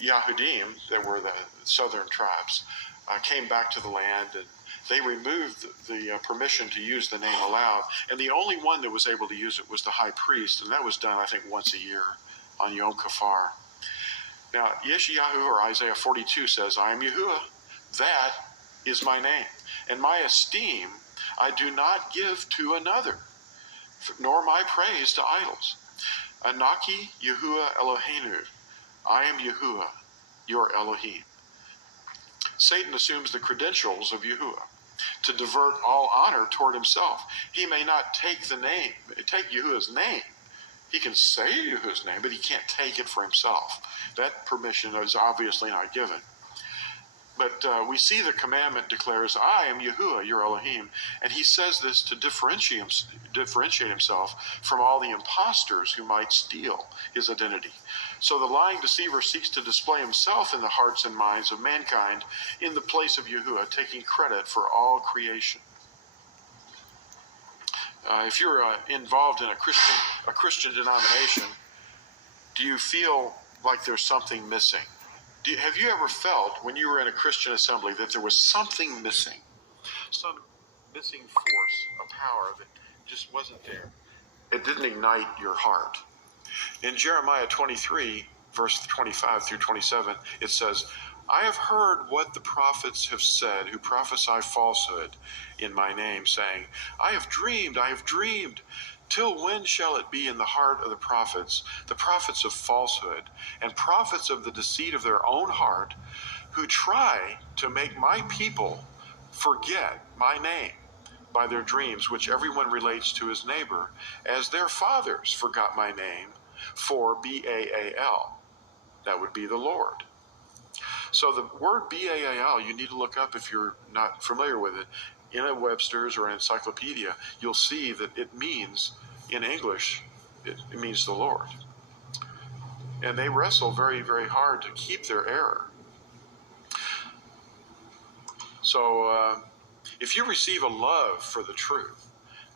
Yahudim, that were the southern tribes, came back to the land, and they removed the permission to use the name aloud. And the only one that was able to use it was the high priest, and that was done, I think, once a year on Yom Kippur. Now, Yeshayahu, or Isaiah 42, says, I am Yahuwah. That is my name, and my esteem I do not give to another, nor my praise to idols. Anaki Yahuwah Eloheinu, I am Yahuwah, your Elohim. Satan assumes the credentials of Yahuwah to divert all honor toward himself. He may not take Yahuwah's name. He can say Yahuwah's name, but he can't take it for himself. That permission is obviously not given. But we see the commandment declares, I am Yahuwah, your Elohim. And he says this to differentiate himself from all the impostors who might steal his identity. So the lying deceiver seeks to display himself in the hearts and minds of mankind in the place of Yahuwah, taking credit for all creation. If you're involved in a Christian denomination, do you feel like there's something missing? Have you ever felt, when you were in a Christian assembly, that there was something missing? Some missing force, a power that just wasn't there. It didn't ignite your heart. In Jeremiah 23, verse 25 through 27, it says, I have heard what the prophets have said who prophesy falsehood in my name, saying, I have dreamed, till when shall it be in the heart of the prophets of falsehood, and prophets of the deceit of their own heart, who try to make my people forget my name by their dreams, which everyone relates to his neighbor, as their fathers forgot my name, for B-A-A-L. That would be the Lord. So the word B-A-A-L, you need to look up if you're not familiar with it. In a Webster's or an encyclopedia, you'll see that it means, in English, it means the Lord. And they wrestle very, very hard to keep their error. So if you receive a love for the truth,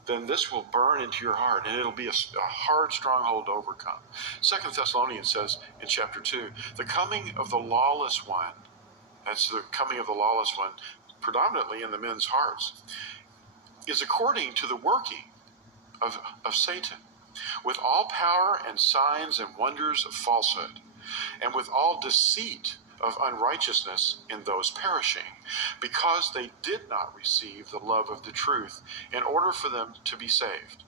then this will burn into your heart, and it'll be a hard stronghold to overcome. 2 Thessalonians says in chapter 2, the coming of the lawless one, that's the coming of the lawless one, predominantly in the men's hearts, is according to the working of Satan, with all power and signs and wonders of falsehood, and with all deceit of unrighteousness in those perishing, because they did not receive the love of the truth in order for them to be saved.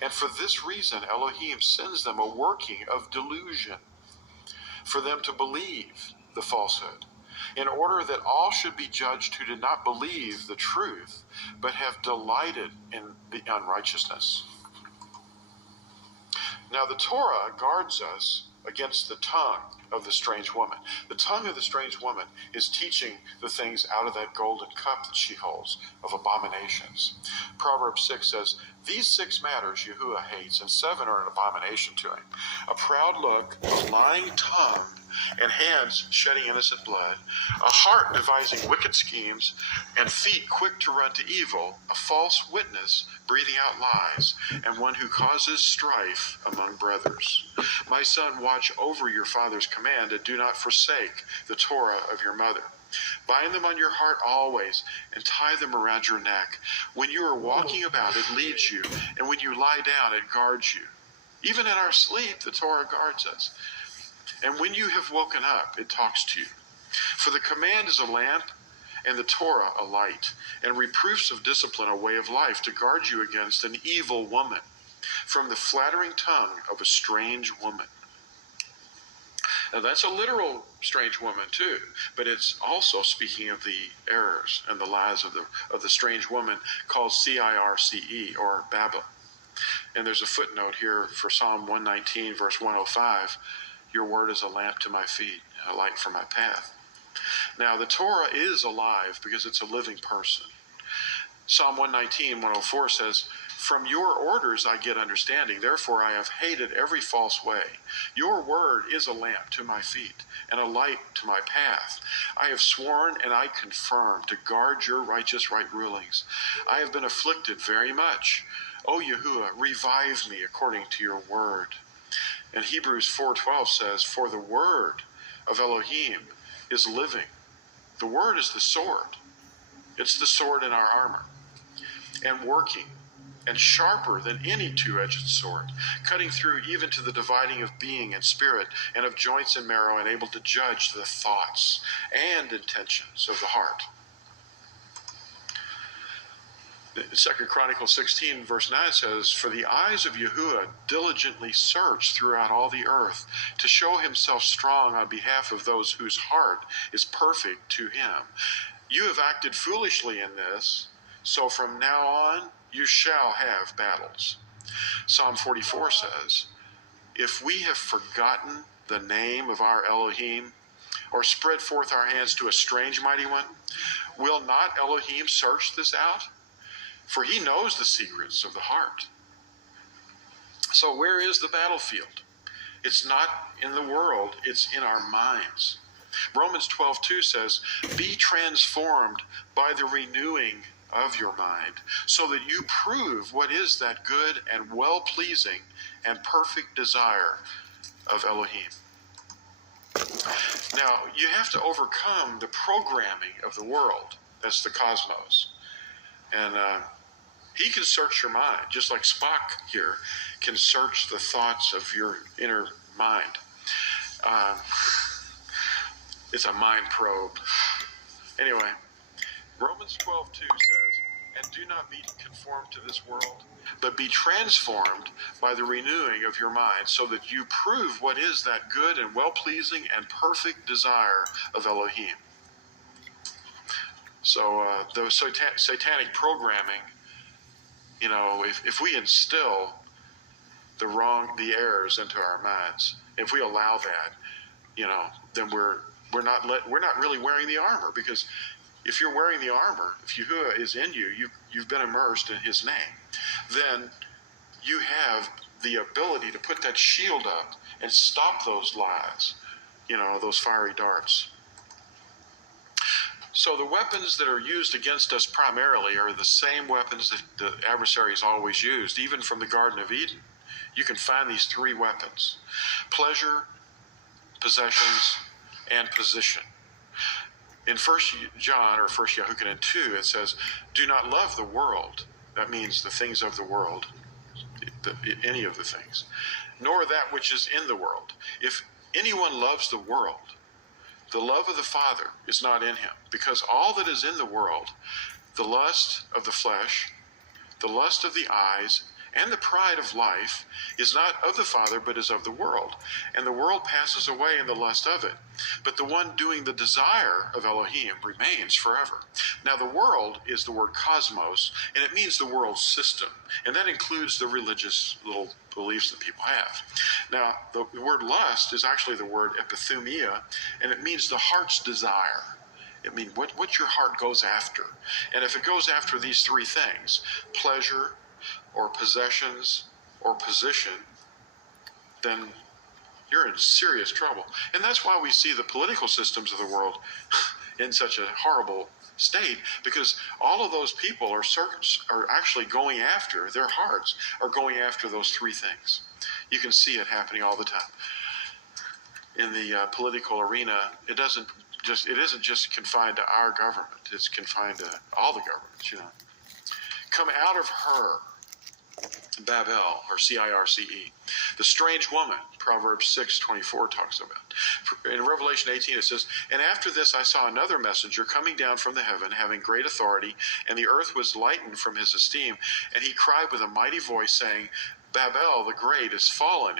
And for this reason Elohim sends them a working of delusion, for them to believe the falsehood, in order that all should be judged who did not believe the truth, but have delighted in the unrighteousness. Now the Torah guards us against the tongue of the strange woman. The tongue of the strange woman is teaching the things out of that golden cup that she holds of abominations. Proverbs 6 says, these 6 matters Yahuwah hates, and 7 are an abomination to him: a proud look, a lying tongue, and hands shedding innocent blood, a heart devising wicked schemes, and feet quick to run to evil, a false witness breathing out lies, and one who causes strife among brothers. My son, watch over your father's command, and do not forsake the Torah of your mother. Bind them on your heart always, and tie them around your neck. When you are walking about, it leads you, and when you lie down, it guards you. Even in our sleep, the Torah guards us. And when you have woken up, it talks to you. For the command is a lamp, and the Torah a light, and reproofs of discipline a way of life, to guard you against an evil woman, from the flattering tongue of a strange woman. Now that's a literal strange woman too, but it's also speaking of the errors and the lies of the strange woman called Circe, or Babel. And there's a footnote here for Psalm 119, verse 105. Your word is a lamp to my feet, a light for my path. Now the Torah is alive because it's a living person. Psalm 119, 104 says, from your orders I get understanding, therefore I have hated every false way. Your word is a lamp to my feet and a light to my path. I have sworn and I confirm to guard your righteous right rulings. I have been afflicted very much. O Yahuwah, revive me according to your word. And Hebrews 4:12 says, for the word of Elohim is living. The word is the sword. It's the sword in our armor, and working, and sharper than any two-edged sword, cutting through even to the dividing of being and spirit, and of joints and marrow, and able to judge the thoughts and intentions of the heart. 2 Chronicles 16, verse 9 says, for the eyes of Yahuwah diligently search throughout all the earth, to show himself strong on behalf of those whose heart is perfect to him. You have acted foolishly in this, so from now on you shall have battles. Psalm 44 says, if we have forgotten the name of our Elohim, or spread forth our hands to a strange mighty one, will not Elohim search this out? For he knows the secrets of the heart. So where is the battlefield? It's not in the world, it's in our minds. Romans 12:2 says, be transformed by the renewing of your mind, so that you prove what is that good and well-pleasing and perfect desire of Elohim. Now, you have to overcome the programming of the world. That's the cosmos. And he can search your mind, just like Spock here can search the thoughts of your inner mind. It's a mind probe. Anyway, Romans 12:2 says, and do not be conformed to this world, but be transformed by the renewing of your mind, so that you prove what is that good and well-pleasing and perfect desire of Elohim. So the satanic programming, if we instill the errors into our minds. If we allow that, then we're not really wearing the armor, because if you're wearing the armor, if Yahuwah is in you, you've been immersed in his name, then you have the ability to put that shield up and stop those lies, those fiery darts. So the weapons that are used against us primarily are the same weapons that the adversary has always used, even from the Garden of Eden. You can find these three weapons: pleasure, possessions, and position. In 1 John, or 1 Yahuchanan 2, it says, do not love the world. That means the things of the world, any of the things, nor that which is in the world. If anyone loves the world, the love of the Father is not in him, because all that is in the world, the lust of the flesh, the lust of the eyes, and the pride of life, is not of the Father, but is of the world. And the world passes away in the lust of it, but the one doing the desire of Elohim remains forever. Now the world is the word cosmos, and it means the world system, and that includes the religious little beliefs that people have. Now the word lust is actually the word epithumia, and it means the heart's desire. It means what your heart goes after. And if it goes after these three things, pleasure, or possessions, or position, then you're in serious trouble. And that's why we see the political systems of the world in such a horrible state, because all of those people are actually going after, their hearts are going after those three things. You can see it happening all the time. In the political arena, it isn't just confined to our government, it's confined to all the governments, Come out of her, Babel, or Circe, the strange woman, Proverbs 6:24 talks about. In Revelation 18 it says, and after this I saw another messenger coming down from the heaven, having great authority, and the earth was lightened from his esteem. And he cried with a mighty voice, saying, Babel the great is fallen,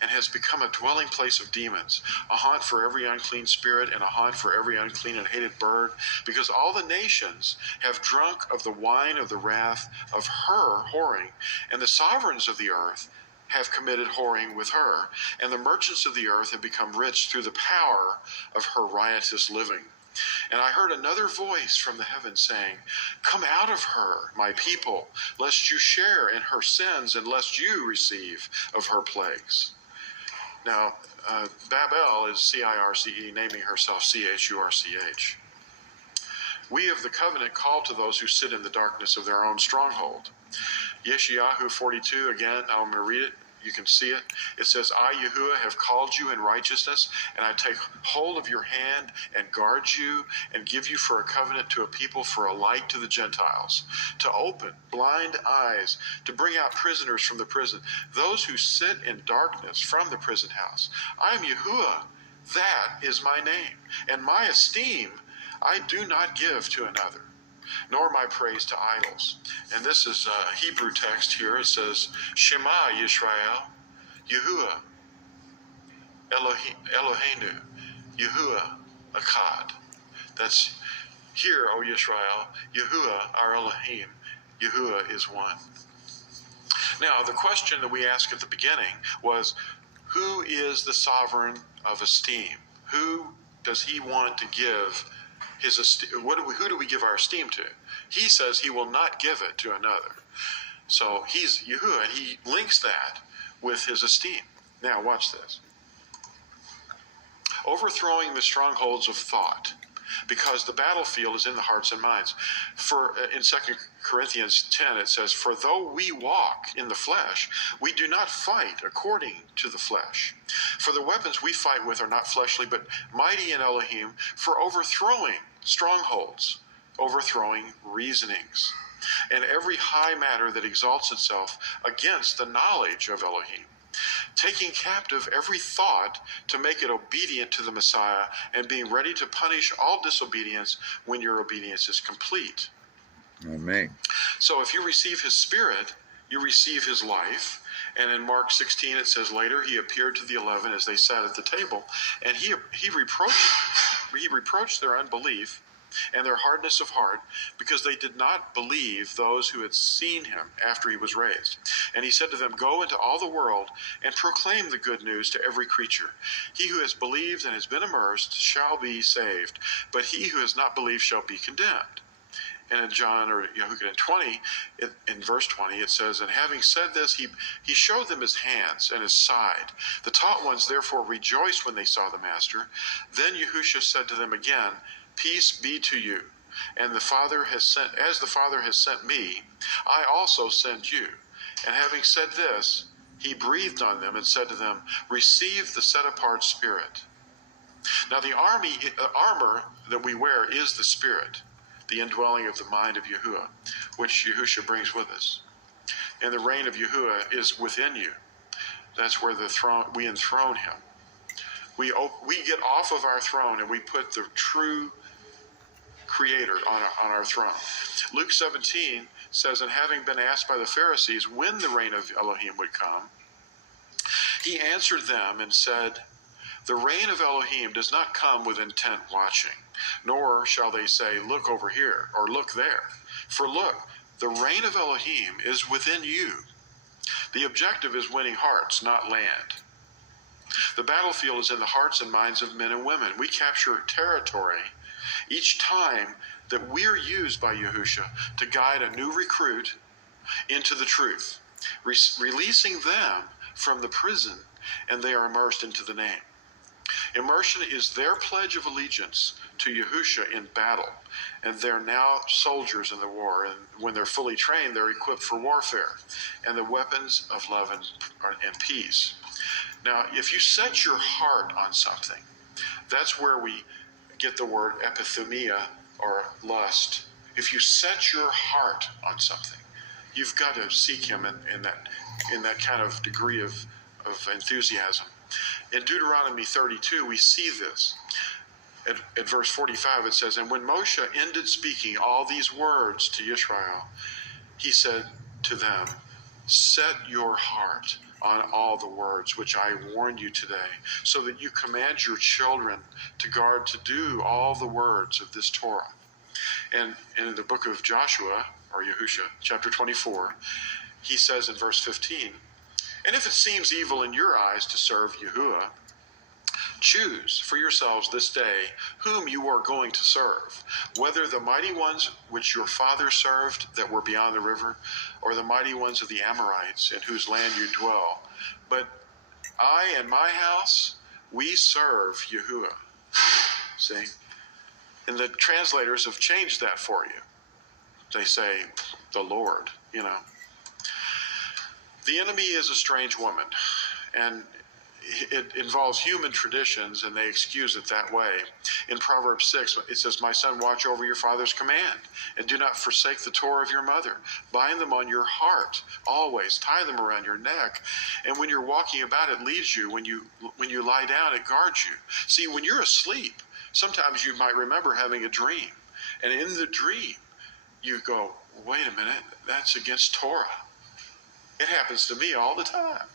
and has become a dwelling place of demons, a haunt for every unclean spirit, and a haunt for every unclean and hated bird, because all the nations have drunk of the wine of the wrath of her whoring, and the sovereigns of the earth have committed whoring with her, and the merchants of the earth have become rich through the power of her riotous living. And I heard another voice from the heavens saying, come out of her, my people, lest you share in her sins, and lest you receive of her plagues. Now, Babel is Circe, naming herself Church. We of the covenant call to those who sit in the darkness of their own stronghold. Yeshayahu 42, again, I'm going to read it. You can see it. It says, I, Yahuwah, have called you in righteousness, and I take hold of your hand and guard you and give you for a covenant to a people, for a light to the Gentiles, to open blind eyes, to bring out prisoners from the prison, those who sit in darkness from the prison house. I am Yahuwah, that is my name, and my esteem I do not give to another, nor my praise to idols. And this is a Hebrew text here. It says, Shema Yisrael, Yahuwah, Eloheinu, Yahuwah, Akkad. That's, hear, O Yisrael, Yahuwah, our Elohim, Yahuwah is one. Now, the question that we asked at the beginning was, who is the sovereign of esteem? Who does he want to give his esteem? Who do we give our esteem to? He says he will not give it to another. So he's Yahuwah, and he links that with his esteem. Now watch this. Overthrowing the strongholds of thought, because the battlefield is in the hearts and minds. For in 2 Corinthians 10 it says, for though we walk in the flesh, we do not fight according to the flesh. For the weapons we fight with are not fleshly, but mighty in Elohim, for overthrowing strongholds, overthrowing reasonings, and every high matter that exalts itself against the knowledge of Elohim, taking captive every thought to make it obedient to the Messiah, and being ready to punish all disobedience when your obedience is complete. Amen. So if you receive his spirit, you receive his life. And in Mark 16 it says, later he appeared to the 11 as they sat at the table, and he reproached their unbelief and their hardness of heart, because they did not believe those who had seen him after he was raised. And he said to them, "Go into all the world and proclaim the good news to every creature. He who has believed and has been immersed shall be saved, but he who has not believed shall be condemned." And in John, or Yahushua 20, in verse 20, it says, "And having said this, he showed them his hands and his side. The taught ones therefore rejoiced when they saw the master. Then Yahushua said to them again, 'Peace be to you. And the Father has sent, as the Father has sent me, I also send you.' And having said this, he breathed on them and said to them, 'Receive the set-apart Spirit.'" Now the armor that we wear is the Spirit, the indwelling of the mind of Yahuwah, which Yahushua brings with us. And the reign of Yahuwah is within you. That's where we enthrone him. We get off of our throne and we put the true Creator on our throne. Luke 17 says, "And having been asked by the Pharisees when the reign of Elohim would come, he answered them and said, 'The reign of Elohim does not come with intent watching, nor shall they say, look over here, or look there. For look, the reign of Elohim is within you.' The objective is winning hearts, not land. The battlefield is in the hearts and minds of men and women. We capture territory each time that we're used by Yahushua to guide a new recruit into the truth, releasing them from the prison, and they are immersed into the name. Immersion is their pledge of allegiance to Yahushua in battle, and they're now soldiers in the war, and when they're fully trained, they're equipped for warfare and the weapons of love and peace. Now, if you set your heart on something, that's where we get the word epithumia, or lust. If you set your heart on something, you've got to seek him in that kind of degree of enthusiasm. In Deuteronomy 32, we see this. At verse 45, it says, "And when Moshe ended speaking all these words to Israel, he said to them, 'Set your heart on all the words which I warned you today, so that you command your children to guard to do all the words of this Torah.'" And in the book of Joshua, or Yahushua, chapter 24, he says in verse 15, "And if it seems evil in your eyes to serve Yahuwah, choose for yourselves this day whom you are going to serve, whether the mighty ones which your fathers served that were beyond the river, or the mighty ones of the Amorites in whose land you dwell. But I and my house, we serve Yahuwah." See? And the translators have changed that for you. They say, "the Lord," The enemy is a strange woman, and it involves human traditions, and they excuse it that way. In Proverbs 6, it says, "My son, watch over your father's command, and do not forsake the Torah of your mother. Bind them on your heart, always. Tie them around your neck. And when you're walking about, it leads you. When you lie down, it guards you." See, when you're asleep, sometimes you might remember having a dream. And in the dream, you go, "Wait a minute, that's against Torah." It happens to me all the time.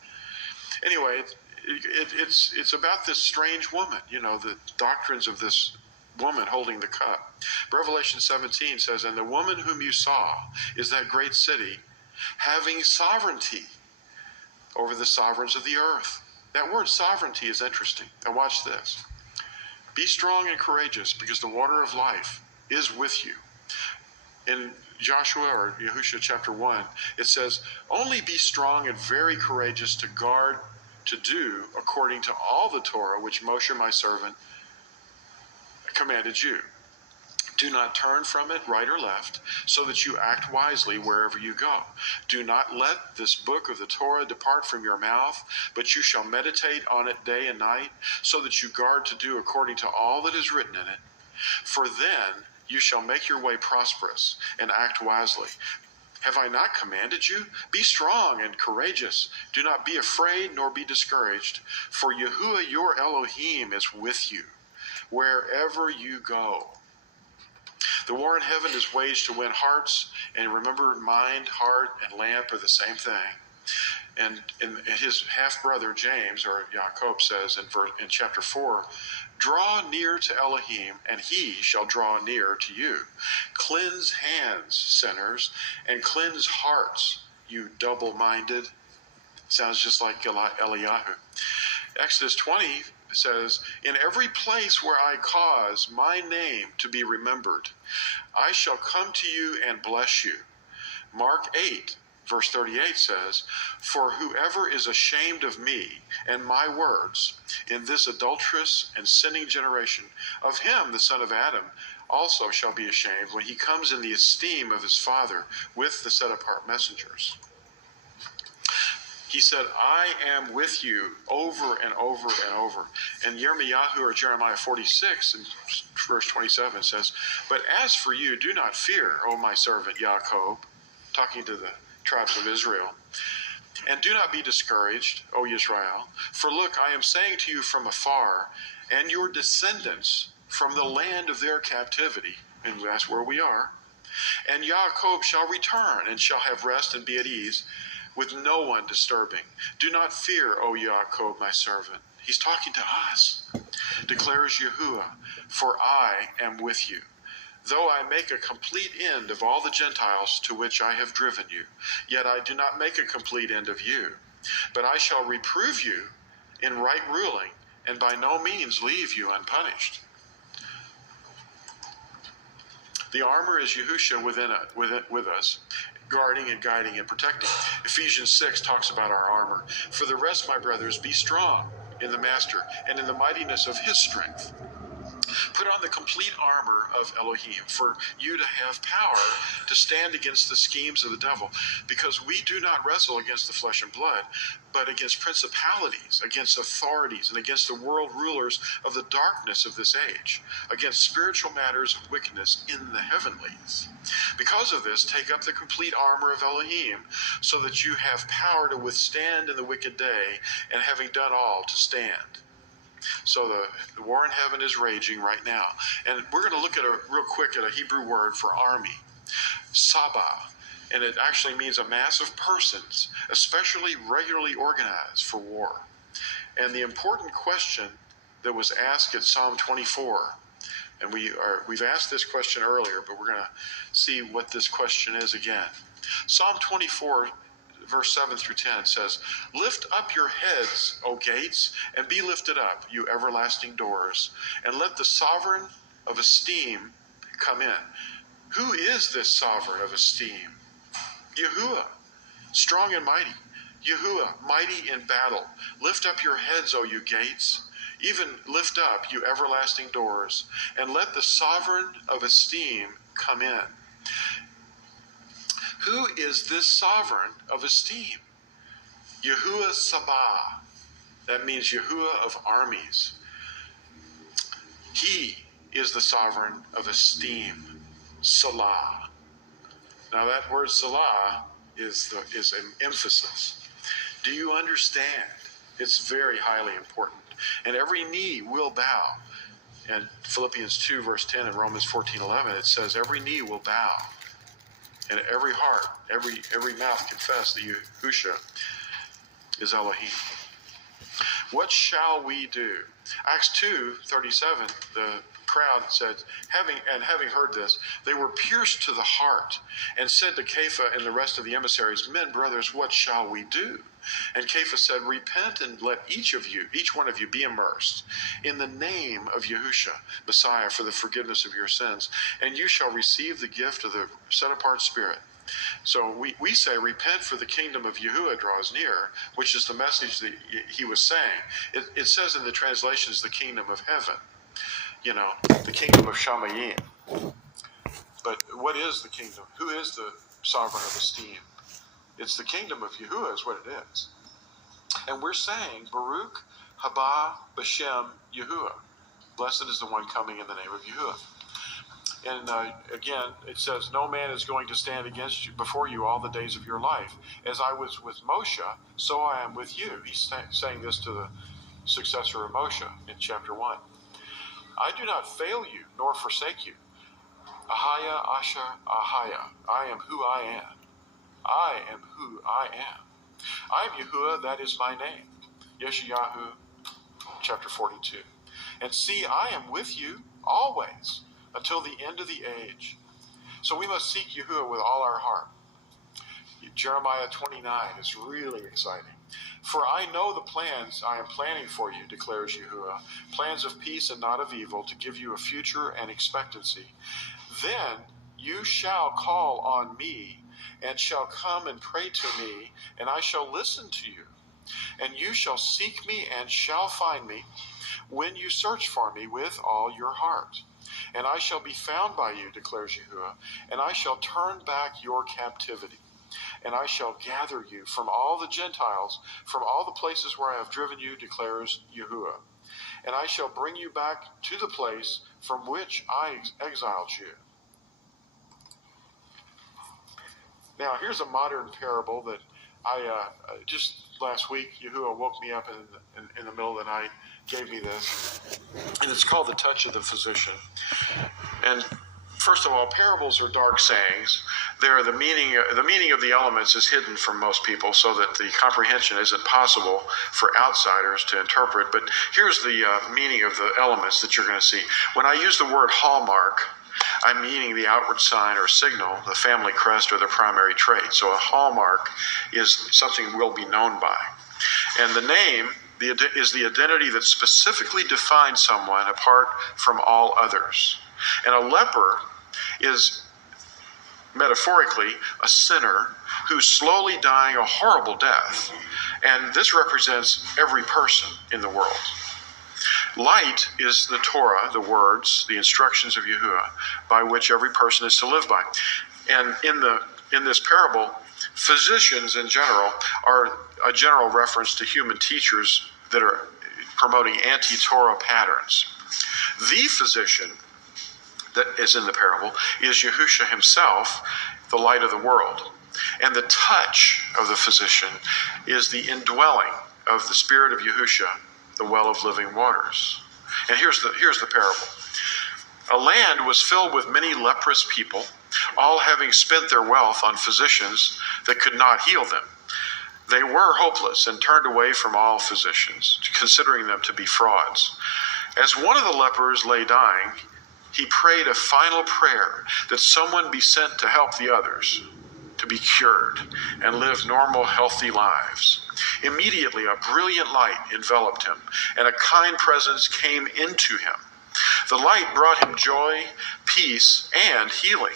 Anyway, it's about this strange woman, the doctrines of this woman holding the cup. Revelation 17 says, "And the woman whom you saw is that great city, having sovereignty over the sovereigns of the earth." That word sovereignty is interesting. Now watch this. "Be strong and courageous, because the water of life is with you." In Joshua, or Yahushua chapter 1, it says, "Only be strong and very courageous to guard to do according to all the Torah which Moshe my servant commanded you. Do not turn from it right or left, so that you act wisely wherever you go. Do not let this book of the Torah depart from your mouth, but you shall meditate on it day and night, so that you guard to do according to all that is written in it. For then you shall make your way prosperous and act wisely. Have I not commanded you? Be strong and courageous. Do not be afraid nor be discouraged, for Yahuwah your Elohim is with you wherever you go." The war in heaven is waged to win hearts, and remember, mind, heart, and lamp are the same thing. And his half-brother James, or Jacob, says in chapter 4, "Draw near to Elohim, and he shall draw near to you. Cleanse hands, sinners, and cleanse hearts, you double-minded. Sounds just like Eliyahu. Exodus 20 says, in every place where I cause my name to be remembered, I shall come to you and bless you. Mark 8, verse 38 says, for whoever is ashamed of me and my words in this adulterous and sinning generation, of him the son of Adam also shall be ashamed when he comes in the esteem of his Father with the set-apart messengers. He said, I am with you over and over and over. And Jeremiah 46 in verse 27 says, but as for you, do not fear, O my servant Jacob, talking to the tribes of Israel, and do not be discouraged, O Israel, for look, I am saying to you from afar, and your descendants from the land of their captivity, and that's where we are, and Jacob shall return and shall have rest and be at ease, with no one disturbing. Do not fear, O Jacob, my servant. He's talking to us, declares Yahuwah, for I am with you. Though I make a complete end of all the Gentiles to which I have driven you, yet I do not make a complete end of you. But I shall reprove you in right ruling, and by no means leave you unpunished. The armor is Yahusha with us, guarding and guiding and protecting. Ephesians 6 talks about our armor. For the rest, my brothers, be strong in the Master and in the mightiness of his strength. Put on the complete armor of Elohim for you to have power to stand against the schemes of the devil, because we do not wrestle against the flesh and blood, but against principalities, against authorities, and against the world rulers of the darkness of this age, against spiritual matters of wickedness in the heavenlies. Because of this, take up the complete armor of Elohim, so that you have power to withstand in the wicked day, and having done all, to stand. So the war in heaven is raging right now. And we're going to look at real quick at a Hebrew word for army, Sabah. And it actually means a mass of persons, especially regularly organized for war. And the important question that was asked at Psalm 24, and we've asked this question earlier, but we're going to see what this question is again. Psalm 24, verse 7 through 10 says, lift up your heads, O gates, and be lifted up, you everlasting doors, and let the sovereign of esteem come in. Who is this sovereign of esteem? Yahuwah, strong and mighty. Yahuwah, mighty in battle. Lift up your heads, O you gates, even lift up, you everlasting doors, and let the sovereign of esteem come in. Who is this sovereign of esteem? Yahuwah Sabah. That means Yahuwah of armies. He is the sovereign of esteem. Salah. Now that word Salah is an emphasis. Do you understand? It's very highly important. And every knee will bow. And Philippians 2 verse 10 and Romans 14:11, it says every knee will bow. And every heart, every mouth confess that Yahusha is Elohim. What shall we do? Acts 2:37, the crowd said, having heard this, they were pierced to the heart and said to Kepha and the rest of the emissaries, men, brothers, what shall we do? And Kepha said, repent and let each one of you be immersed in the name of Yahusha, Messiah, for the forgiveness of your sins, and you shall receive the gift of the set-apart Spirit. So we say, repent, for the kingdom of Yahuwah draws near, which is the message that he was saying. It says in the translations, the kingdom of heaven, the kingdom of Shamayim. But what is the kingdom? Who is the sovereign of esteem? It's the kingdom of Yahuwah is what it is. And we're saying, Baruch haba b'shem Yahuwah. Blessed is the one coming in the name of Yahuwah. And again, it says, no man is going to stand against you before you all the days of your life. As I was with Moshe, so I am with you. He's saying this to the successor of Moshe in chapter 1. I do not fail you, nor forsake you. Ahaya Asher Ahaya. I am who I am. I am who I am. I am Yahuwah, that is my name. Yeshayahu, chapter 42. And see, I am with you always, until the end of the age. So we must seek Yahuwah with all our heart. Jeremiah 29 is really exciting. For I know the plans I am planning for you, declares Yahuwah, plans of peace and not of evil, to give you a future and expectancy. Then you shall call on me, and shall come and pray to me, and I shall listen to you. And you shall seek me and shall find me, when you search for me with all your heart. And I shall be found by you, declares Yahuwah, and I shall turn back your captivity. And I shall gather you from all the Gentiles, from all the places where I have driven you, declares Yahuwah. And I shall bring you back to the place from which I exiled you. Now, here's a modern parable that I just last week, Yahuwah woke me up in the middle of the night, gave me this, and it's called The Touch of the Physician. And first of all, parables are dark sayings. They're the meaning of the elements is hidden from most people, so that the comprehension isn't possible for outsiders to interpret. But here's the meaning of the elements that you're going to see. When I use the word hallmark, I'm meaning the outward sign or signal, the family crest or the primary trait. So a hallmark is something we'll be known by. And the name is the identity that specifically defines someone apart from all others. And a leper is metaphorically a sinner who's slowly dying a horrible death. And this represents every person in the world. Light is the Torah, the words, the instructions of Yahuwah, by which every person is to live by. And in this parable, physicians in general are a general reference to human teachers that are promoting anti-Torah patterns. The physician that is in the parable is Yahushua himself, the light of the world. And the touch of the physician is the indwelling of the spirit of Yahushua, the well of living waters. And here's the parable. A land was filled with many leprous people, all having spent their wealth on physicians that could not heal them. They were hopeless and turned away from all physicians, considering them to be frauds. As one of the lepers lay dying, he prayed a final prayer that someone be sent to help the others to be cured and live normal, healthy lives. Immediately, a brilliant light enveloped him, and a kind presence came into him. The light brought him joy, peace, and healing.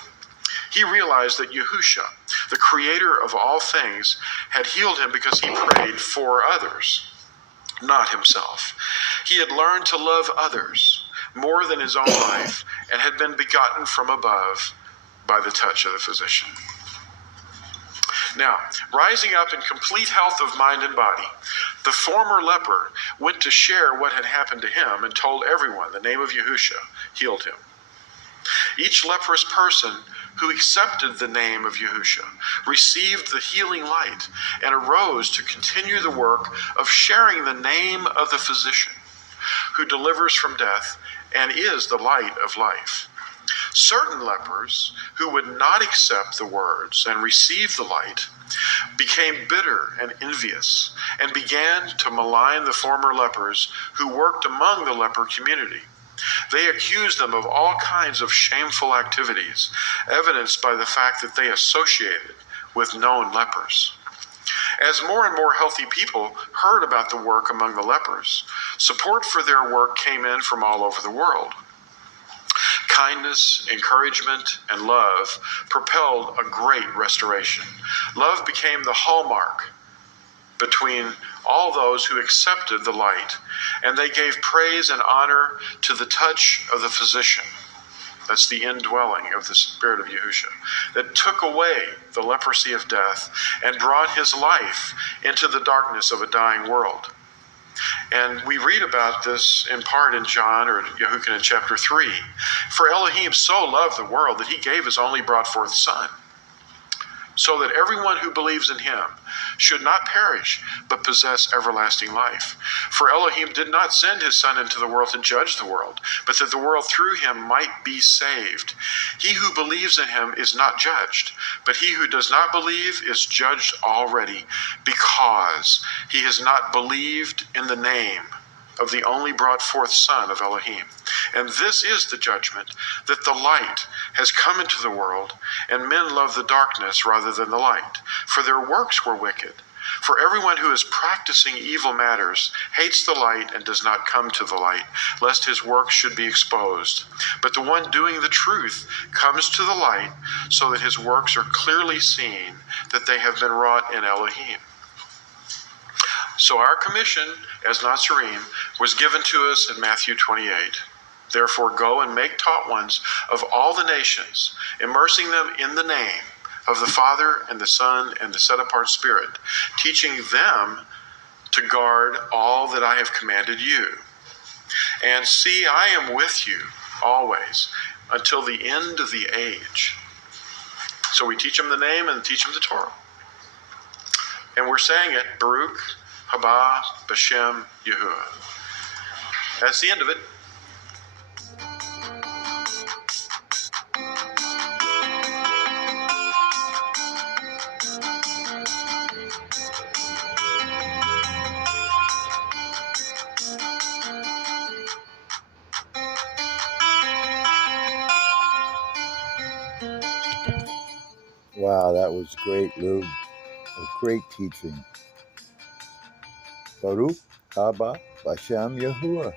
He realized that Yahushua, the creator of all things, had healed him because he prayed for others, not himself. He had learned to love others more than his own life, and had been begotten from above by the touch of the physician. Now, rising up in complete health of mind and body, the former leper went to share what had happened to him and told everyone the name of Yahushua healed him. Each leprous person who accepted the name of Yahushua received the healing light and arose to continue the work of sharing the name of the physician who delivers from death and is the light of life. Certain lepers who would not accept the words and receive the light became bitter and envious and began to malign the former lepers who worked among the leper community. They accused them of all kinds of shameful activities, evidenced by the fact that they associated with known lepers. As more and more healthy people heard about the work among the lepers, support for their work came in from all over the world. Kindness, encouragement, and love propelled a great restoration. Love became the hallmark between all those who accepted the light, and they gave praise and honor to the touch of the physician. That's the indwelling of the Spirit of Yahushua that took away the leprosy of death and brought his life into the darkness of a dying world. And we read about this in part in John or Yahushua in chapter 3. For Elohim so loved the world that he gave his only brought forth Son, so that everyone who believes in him should not perish, but possess everlasting life. For Elohim did not send his Son into the world to judge the world, but that the world through him might be saved. He who believes in him is not judged, but he who does not believe is judged already, because he has not believed in the name of the only brought forth Son of Elohim. And this is the judgment, that the light has come into the world, and men love the darkness rather than the light, for their works were wicked. For everyone who is practicing evil matters hates the light and does not come to the light, lest his works should be exposed. But the one doing the truth comes to the light, so that his works are clearly seen, that they have been wrought in Elohim. So our commission as Nazarene was given to us in Matthew 28. Therefore go and make taught ones of all the nations, immersing them in the name of the Father and the Son and the set-apart Spirit, teaching them to guard all that I have commanded you. And see, I am with you always until the end of the age. So we teach them the name and teach them the Torah. And we're saying it, Baruch haba b'shem Yahuwah. That's the end of it. Wow, that was great, Lou. A great teaching. Baruch haba b'shem Yahuwah.